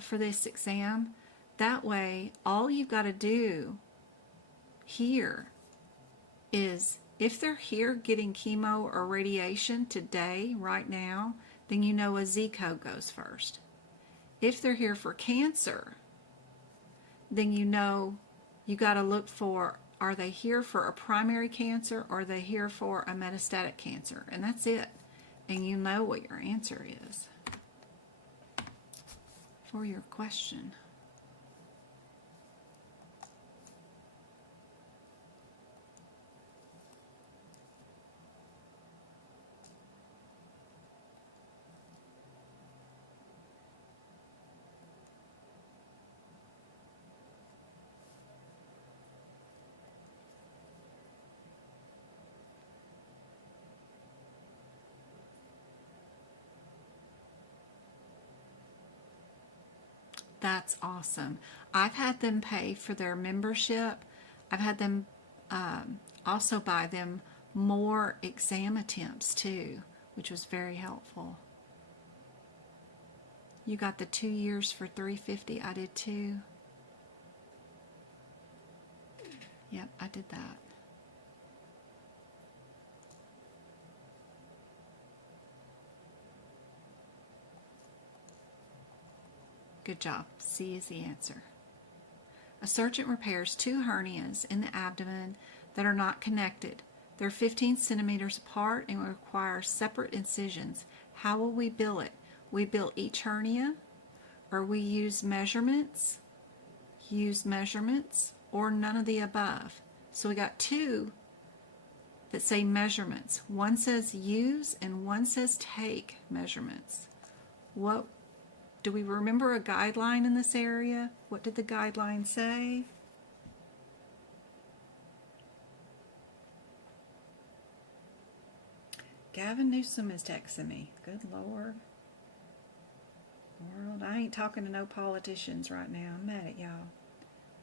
for this exam. That way, all you've got to do here is, if they're here getting chemo or radiation today, right now, then you know a Z code goes first. If they're here for cancer, then you know you got to look for, are they here for a primary cancer or are they here for a metastatic cancer? And that's it. And you know what your answer is for your question. That's awesome. I've had them pay for their membership. I've had them also buy them more exam attempts too, which was very helpful. You got the 2 years for $350. I did too. Yep, I did that. Good job. C is the answer. A surgeon repairs 2 hernias in the abdomen that are not connected. They're 15 centimeters apart and require separate incisions. How will we bill it? We bill each hernia, or we use measurements, or none of the above. So we got 2 that say measurements. One says use and one says take measurements. What do we remember a guideline in this area? What did the guideline say? Gavin Newsom is texting me. Good Lord. World, I ain't talking to no politicians right now. I'm mad at y'all.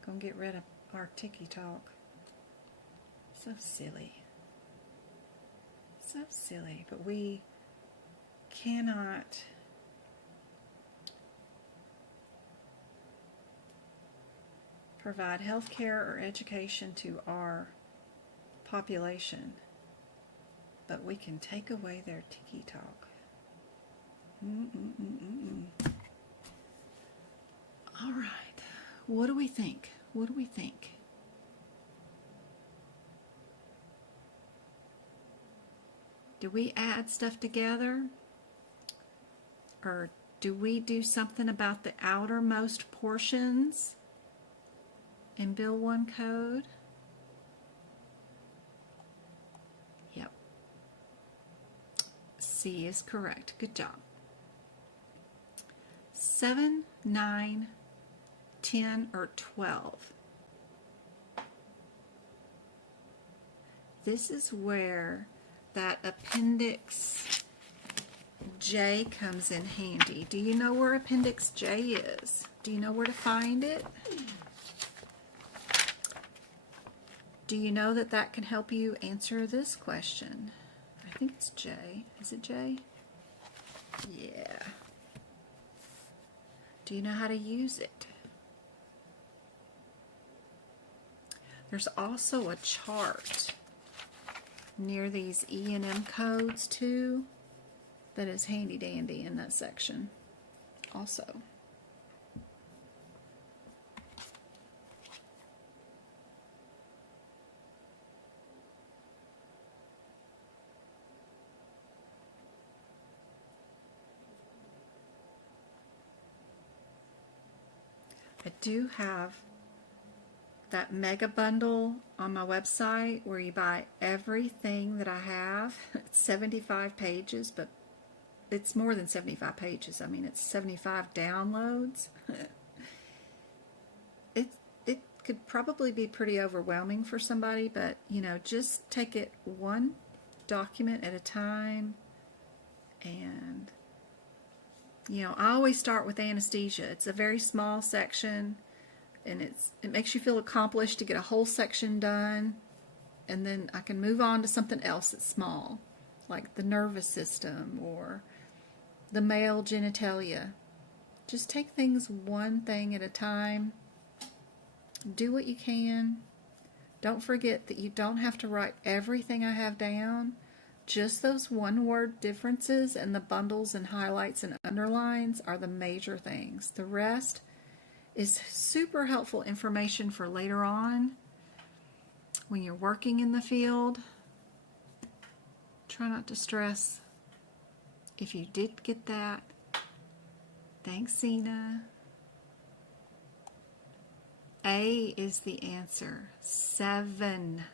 Gonna get rid of our ticky talk. So silly. So silly. But we cannot provide health care or education to our population, but we can take away their tiki talk. All right, what do we think? What do we think? Do we add stuff together, or do we do something about the outermost portions and bill one code? Yep. C is correct. Good job. 7, 9, 10, or 12. This is where that appendix J comes in handy. Do you know where appendix J is? Do you know where to find it? Do you know that that can help you answer this question? I think it's J. Is it J? Yeah. Do you know how to use it? There's also a chart near these E and M codes too that is handy dandy in that section also. I do have that mega bundle on my website where you buy everything that I have. It's 75 pages, but it's more than 75 pages. I mean, it's 75 downloads. could probably be pretty overwhelming for somebody, but you know, just take it one document at a time. And you know, I always start with anesthesia. It's a very small section, and it makes you feel accomplished to get a whole section done, and then I can move on to something else that's small, like the nervous system or the male genitalia. Just take things one thing at a time. Do what you can. Don't forget that you don't have to write everything I have down. Just those one-word differences and the bundles and highlights and underlines are the major things. The rest is super helpful information for later on when you're working in the field. Try not to stress. If you did get that, thanks, Zena. A is the answer. 7.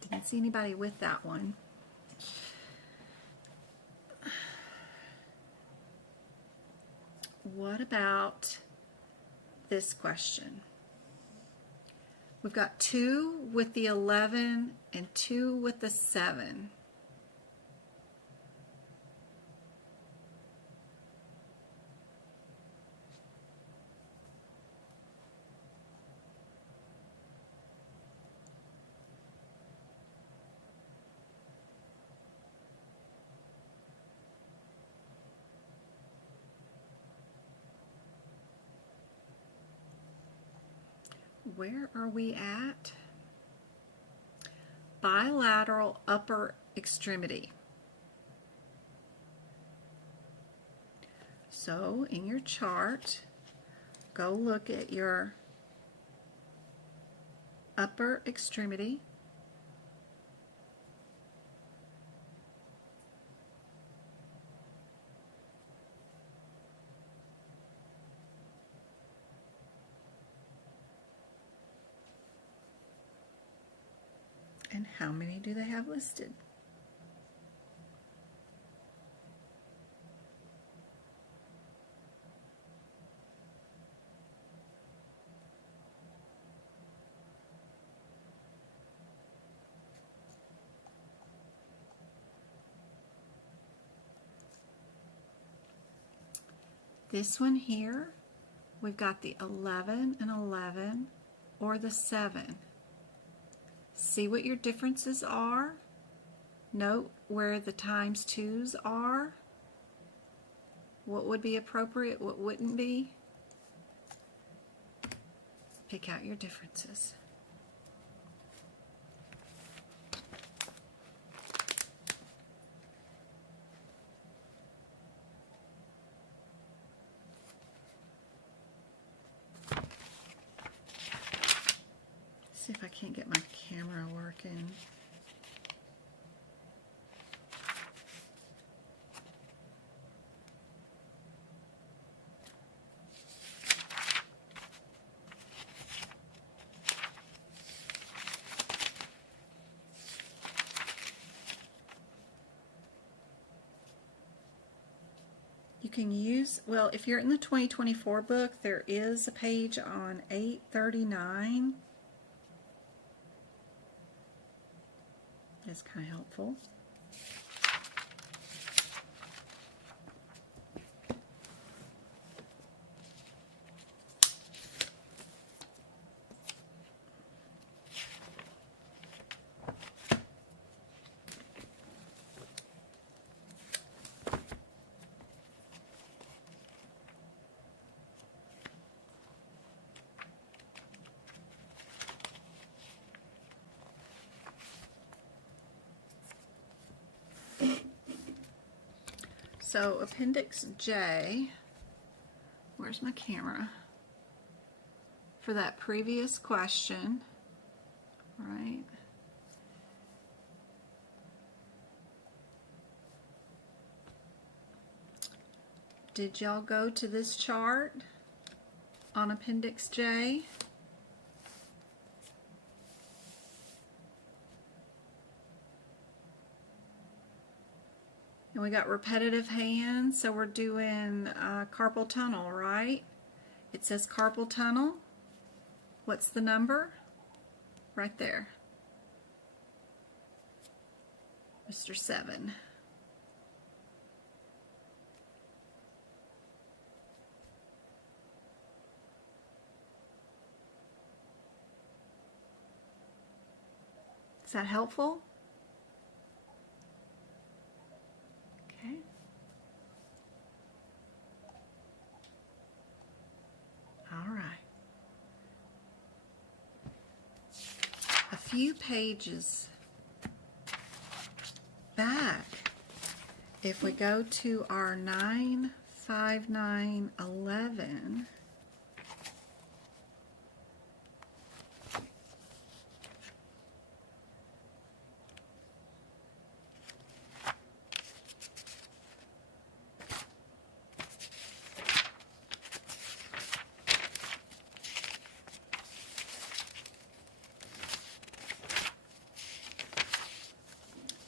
Didn't see anybody with that one. What about this question? We've got 2 with the 11 and 2 with the 7. Where are we at? Bilateral upper extremity. So in your chart, go look at your upper extremity. And how many do they have listed? This one here, we've got the 11 and 11 or the 7. See what your differences are. Note where the times 2s are. What would be appropriate, what wouldn't be. Pick out your differences. See if I can't get my camera working. You can use, well, if you're in the 2024 book, there is a page on 839. That's kind of helpful. So Appendix J, where's my camera? For that previous question, right? Did y'all go to this chart on Appendix J? And we got repetitive hands, so we're doing carpal tunnel, right? It says carpal tunnel. What's the number? Right there. Mr. 7. Is that helpful? Okay. All right. A few pages back, if we go to our 9, 5, 9, 11,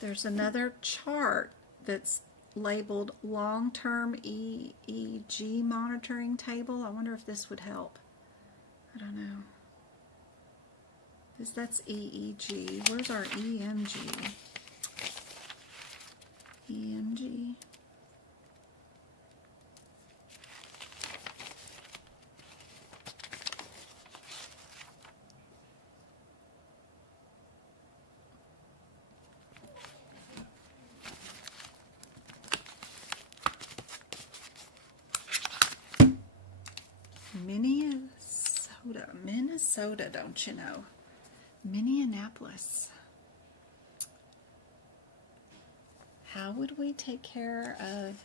there's another chart that's labeled long-term EEG monitoring table. I wonder if this would help. I don't know. That's EEG. Where's our EMG? EMG. Minnesota, don't you know? Minneapolis. How would we take care of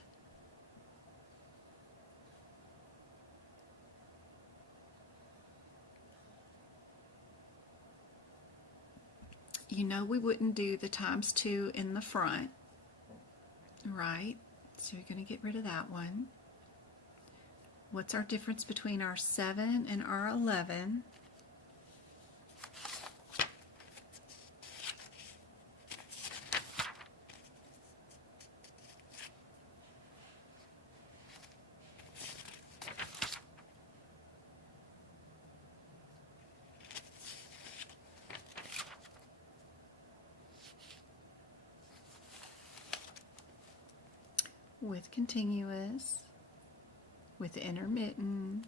we wouldn't do the ×2 in the front, right? So you're going to get rid of that one. What's our difference between our 7 and our 11? With continuous, with intermittent,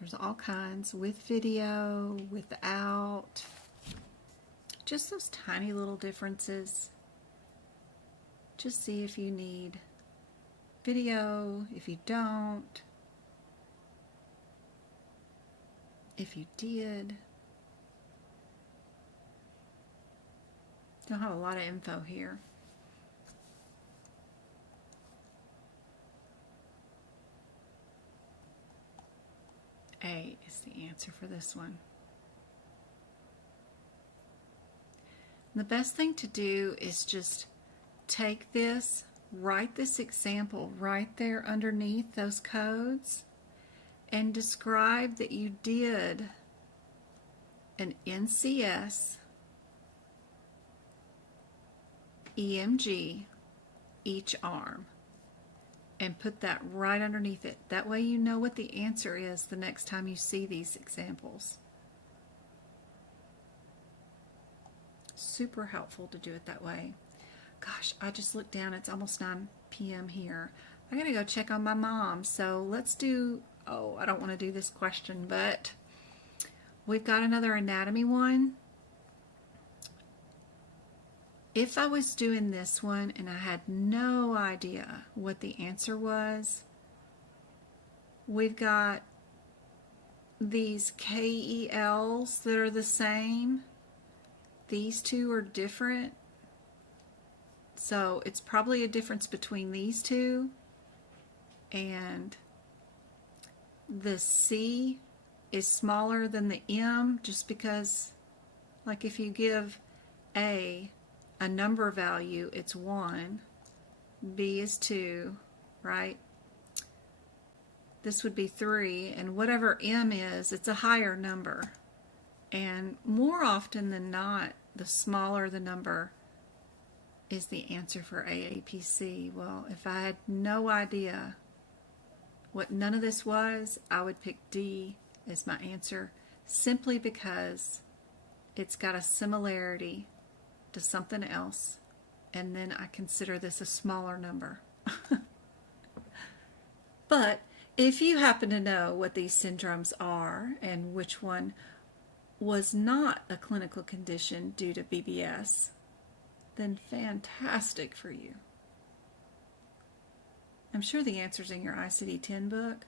there's all kinds, with video, without, just those tiny little differences. Just see if you need video, if you don't, if you did. Don't have a lot of info here. A is the answer for this one. And the best thing to do is just take this, write this example right there underneath those codes, and describe that you did an NCS, EMG, each arm. And put that right underneath it. That way you know what the answer is the next time you see these examples. Super helpful to do it that way. Gosh, I just looked down. It's almost 9 p.m. here. I gotta go check on my mom. So let's do, I don't want to do this question, but we've got another anatomy one. If I was doing this one and I had no idea what the answer was, we've got these KELs that are the same. These two are different. So it's probably a difference between these two. And the C is smaller than the M just because, like if you give A a number value, it's 1, B is 2, right? This would be 3, and whatever M is, it's a higher number. And more often than not, the smaller the number is the answer for AAPC. Well, if I had no idea what none of this was, I would pick D, is my answer, simply because it's got a similarity to something else, and then I consider this a smaller number. But if you happen to know what these syndromes are and which one was not a clinical condition due to BBS, then fantastic for you. I'm sure the answer's in your ICD-10 book.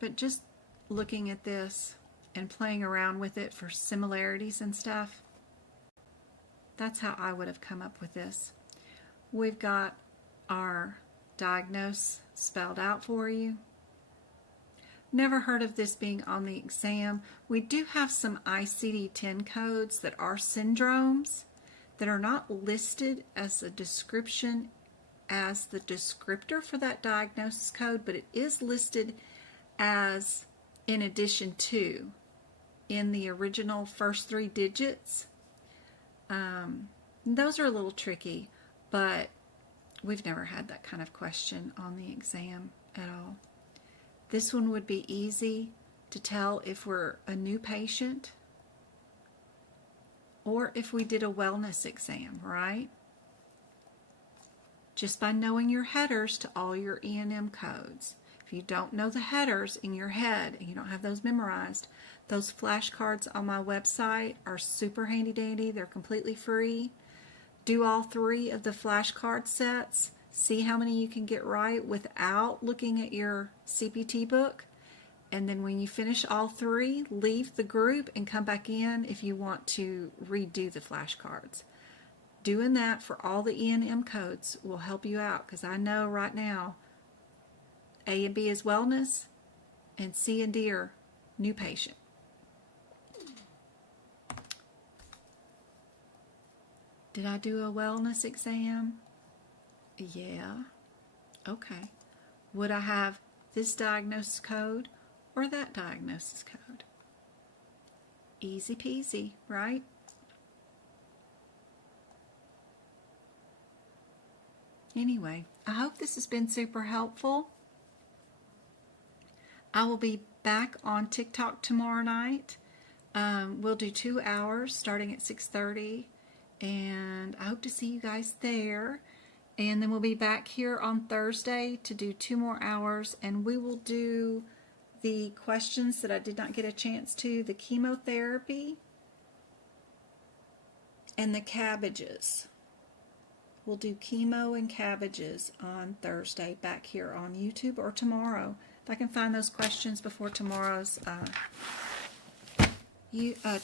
But just looking at this and playing around with it for similarities and stuff, that's how I would have come up with this. We've got our diagnose spelled out for you. Never heard of this being on the exam. We do have some ICD-10 codes that are syndromes that are not listed as a description as the descriptor for that diagnosis code, but it is listed as in addition to in the original first 3 digits. Those are a little tricky, but we've never had that kind of question on the exam at all. This one would be easy to tell if we're a new patient or if we did a wellness exam, right? Just by knowing your headers to all your E&M codes. If you don't know the headers in your head and you don't have those memorized, those flashcards on my website are super handy dandy. They're completely free. Do all 3 of the flashcard sets. See how many you can get right without looking at your CPT book. And then when you finish all 3, leave the group and come back in if you want to redo the flashcards. Doing that for all the E&M codes will help you out, because I know right now A and B is wellness and C and D are new patient. Did I do a wellness exam? Yeah. Okay. Would I have this diagnosis code or that diagnosis code? Easy peasy, right? Anyway, I hope this has been super helpful. I will be back on TikTok tomorrow night. We'll do 2 hours starting at 6:30, and I hope to see you guys there. And then we'll be back here on Thursday to do 2 more hours, and we will do the questions that I did not get a chance to, the chemotherapy and the cabbages. We'll do chemo and cabbages on Thursday back here on YouTube, or tomorrow. If I can find those questions before tomorrow's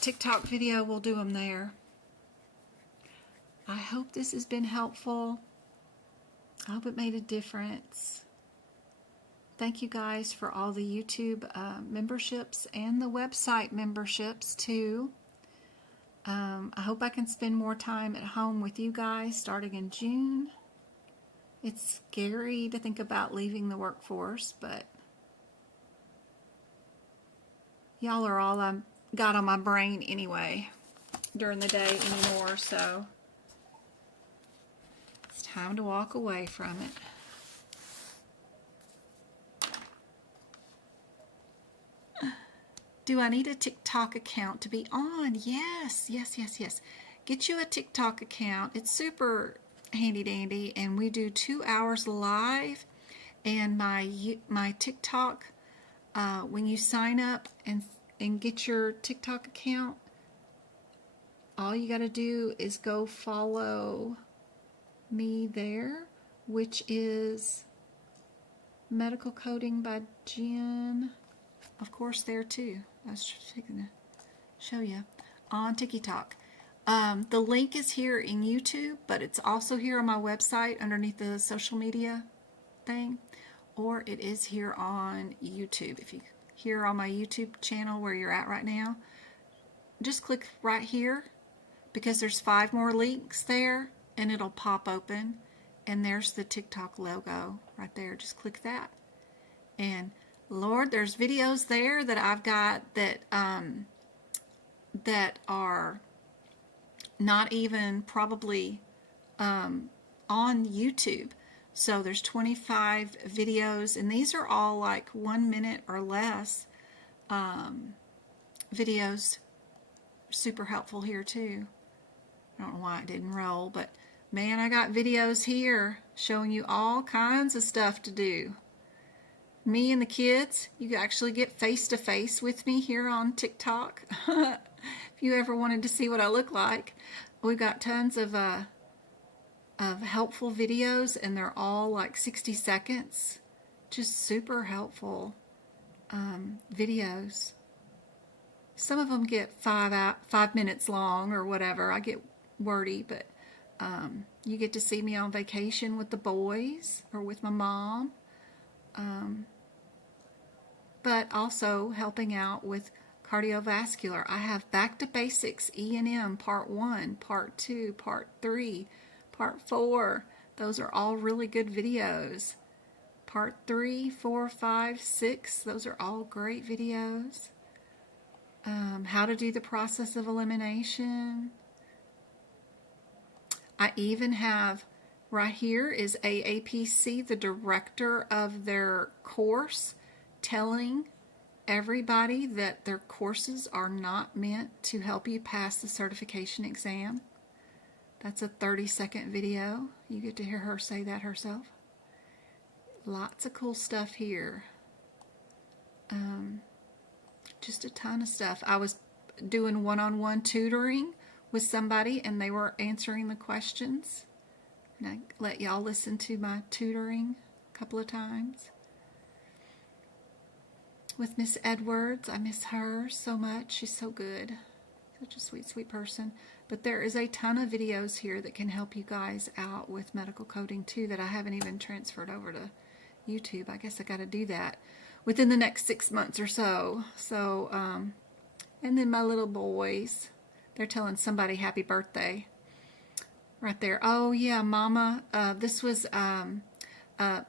TikTok video, we'll do them there. I hope this has been helpful. I hope it made a difference. Thank you guys for all the YouTube memberships and the website memberships too. I hope I can spend more time at home with you guys starting in June. It's scary to think about leaving the workforce, but y'all are all I've got on my brain anyway during the day anymore, so it's time to walk away from it. Do I need a TikTok account to be on? Yes. Get you a TikTok account. It's super handy dandy, and we do 2 hours live. And my TikTok, when you sign up and get your TikTok account, all you got to do is go follow me there, which is Medical Coding by Jen. Of course, there too. I was just going to show you on TikTok. The link is here in YouTube, but it's also here on my website underneath the social media thing, or it is here on YouTube. If you here on my YouTube channel where you're at right now, just click right here, because there's 5 more links there, and it'll pop open, and there's the TikTok logo right there. Just click that, and Lord, there's videos there that I've got that that are not even probably on YouTube, So there's 25 videos, and these are all like 1 minute or less videos. Super helpful here too. I don't know why it didn't roll, but man, I got videos here showing you all kinds of stuff to do. Me and the kids, you actually get face to face with me here on TikTok. If you ever wanted to see what I look like, we've got tons of helpful videos, and they're all like 60 seconds. Just super helpful videos. Some of them get 5 minutes long or whatever. I get wordy, but you get to see me on vacation with the boys or with my mom. But also helping out with cardiovascular. I have Back to Basics, E&M, Part 1, Part 2, Part 3, Part 4. Those are all really good videos. Part 3, 4, 5, 6, those are all great videos. How to do the process of elimination. I even have, right here is aapc, the director of their course, telling everybody that their courses are not meant to help you pass the certification exam. That's a 30-second video. You get to hear her say that herself. Lots of cool stuff here. Just a ton of stuff. I was doing one-on-one tutoring with somebody, and they were answering the questions. And I let y'all listen to my tutoring a couple of times. With Miss Edwards, I miss her so much. She's so good. Such a sweet, sweet person. But there is a ton of videos here that can help you guys out with medical coding too that I haven't even transferred over to YouTube. I guess I got to do that within the next 6 months or so. So, and then my little boys, they're telling somebody happy birthday right there. Oh yeah, Mama. This was a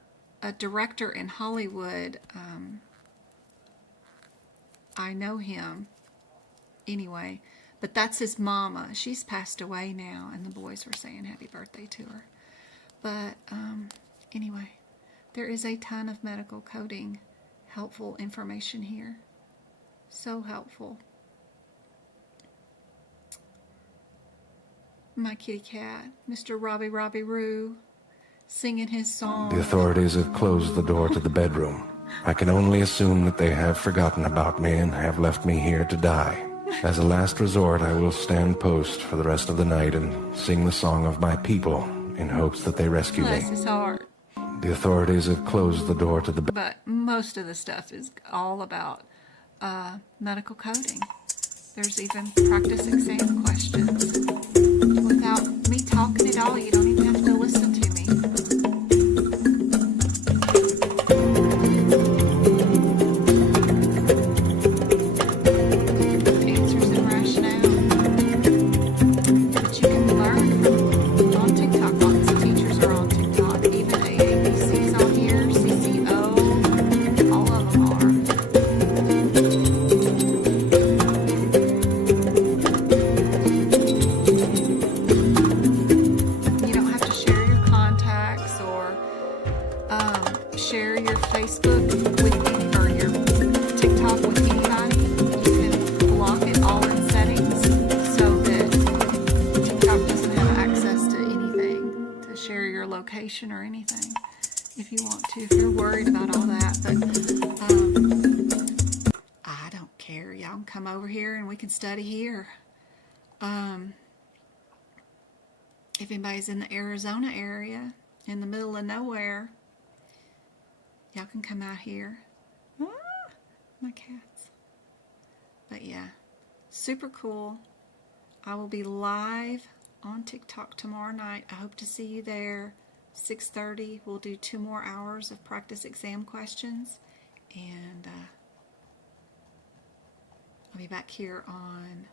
director in Hollywood. I know him anyway, but that's his mama. She's passed away now, and the boys were saying happy birthday to her. But anyway, there is a ton of medical coding helpful information here. So helpful. My kitty cat, Mr. Robbie Robbie Roo, singing his song. The authorities have closed the door to the bedroom. I can only assume that they have forgotten about me and have left me here to die. As a last resort, I will stand post for the rest of the night and sing the song of my people in hopes that they rescue me. Bless his heart. The authorities have closed the door to the But most of the stuff is all about medical coding. There's even practice exam questions. Without me talking at all, you don't even have to listen to me. Answers and rationale. But you can learn from on TikTok. Lots of teachers are on TikTok. Even aapc's on here, CCO, all of them are. You don't have to share your contacts or share your Facebook with or your TikTok with anybody. You can block it all in settings so that TikTok doesn't have access to anything, to share your location or anything if you want to, if you're worried about all that. But I don't care. Y'all can come over here and we can study here. If anybody's in the Arizona area, in the middle of nowhere, y'all can come out here. Ah, my cats. But yeah, super cool. I will be live on TikTok tomorrow night. I hope to see you there. 6:30. We'll do 2 more hours of practice exam questions. And I'll be back here on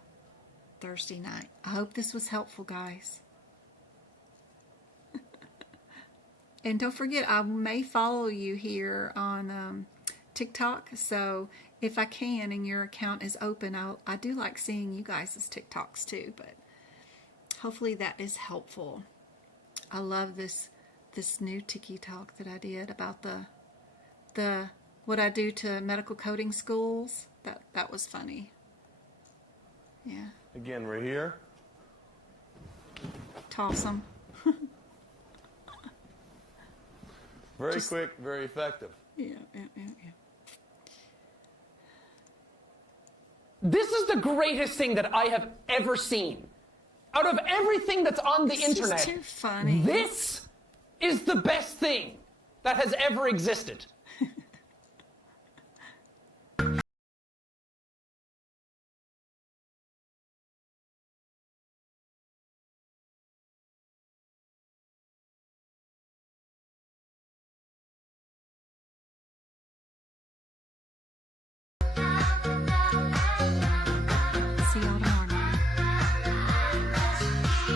Thursday night. I hope this was helpful, guys. And don't forget, I may follow you here on TikTok. So if I can and your account is open, I do like seeing you guys' TikToks too. But hopefully that is helpful. I love this this new tiki talk that I did about the what I do to medical coding schools. That was funny. Yeah. Again, we're here. Toss them. Very quick, very effective. Yeah. This is the greatest thing that I have ever seen. Out of everything that's on the internet, This is too funny. this is the best thing that has ever existed.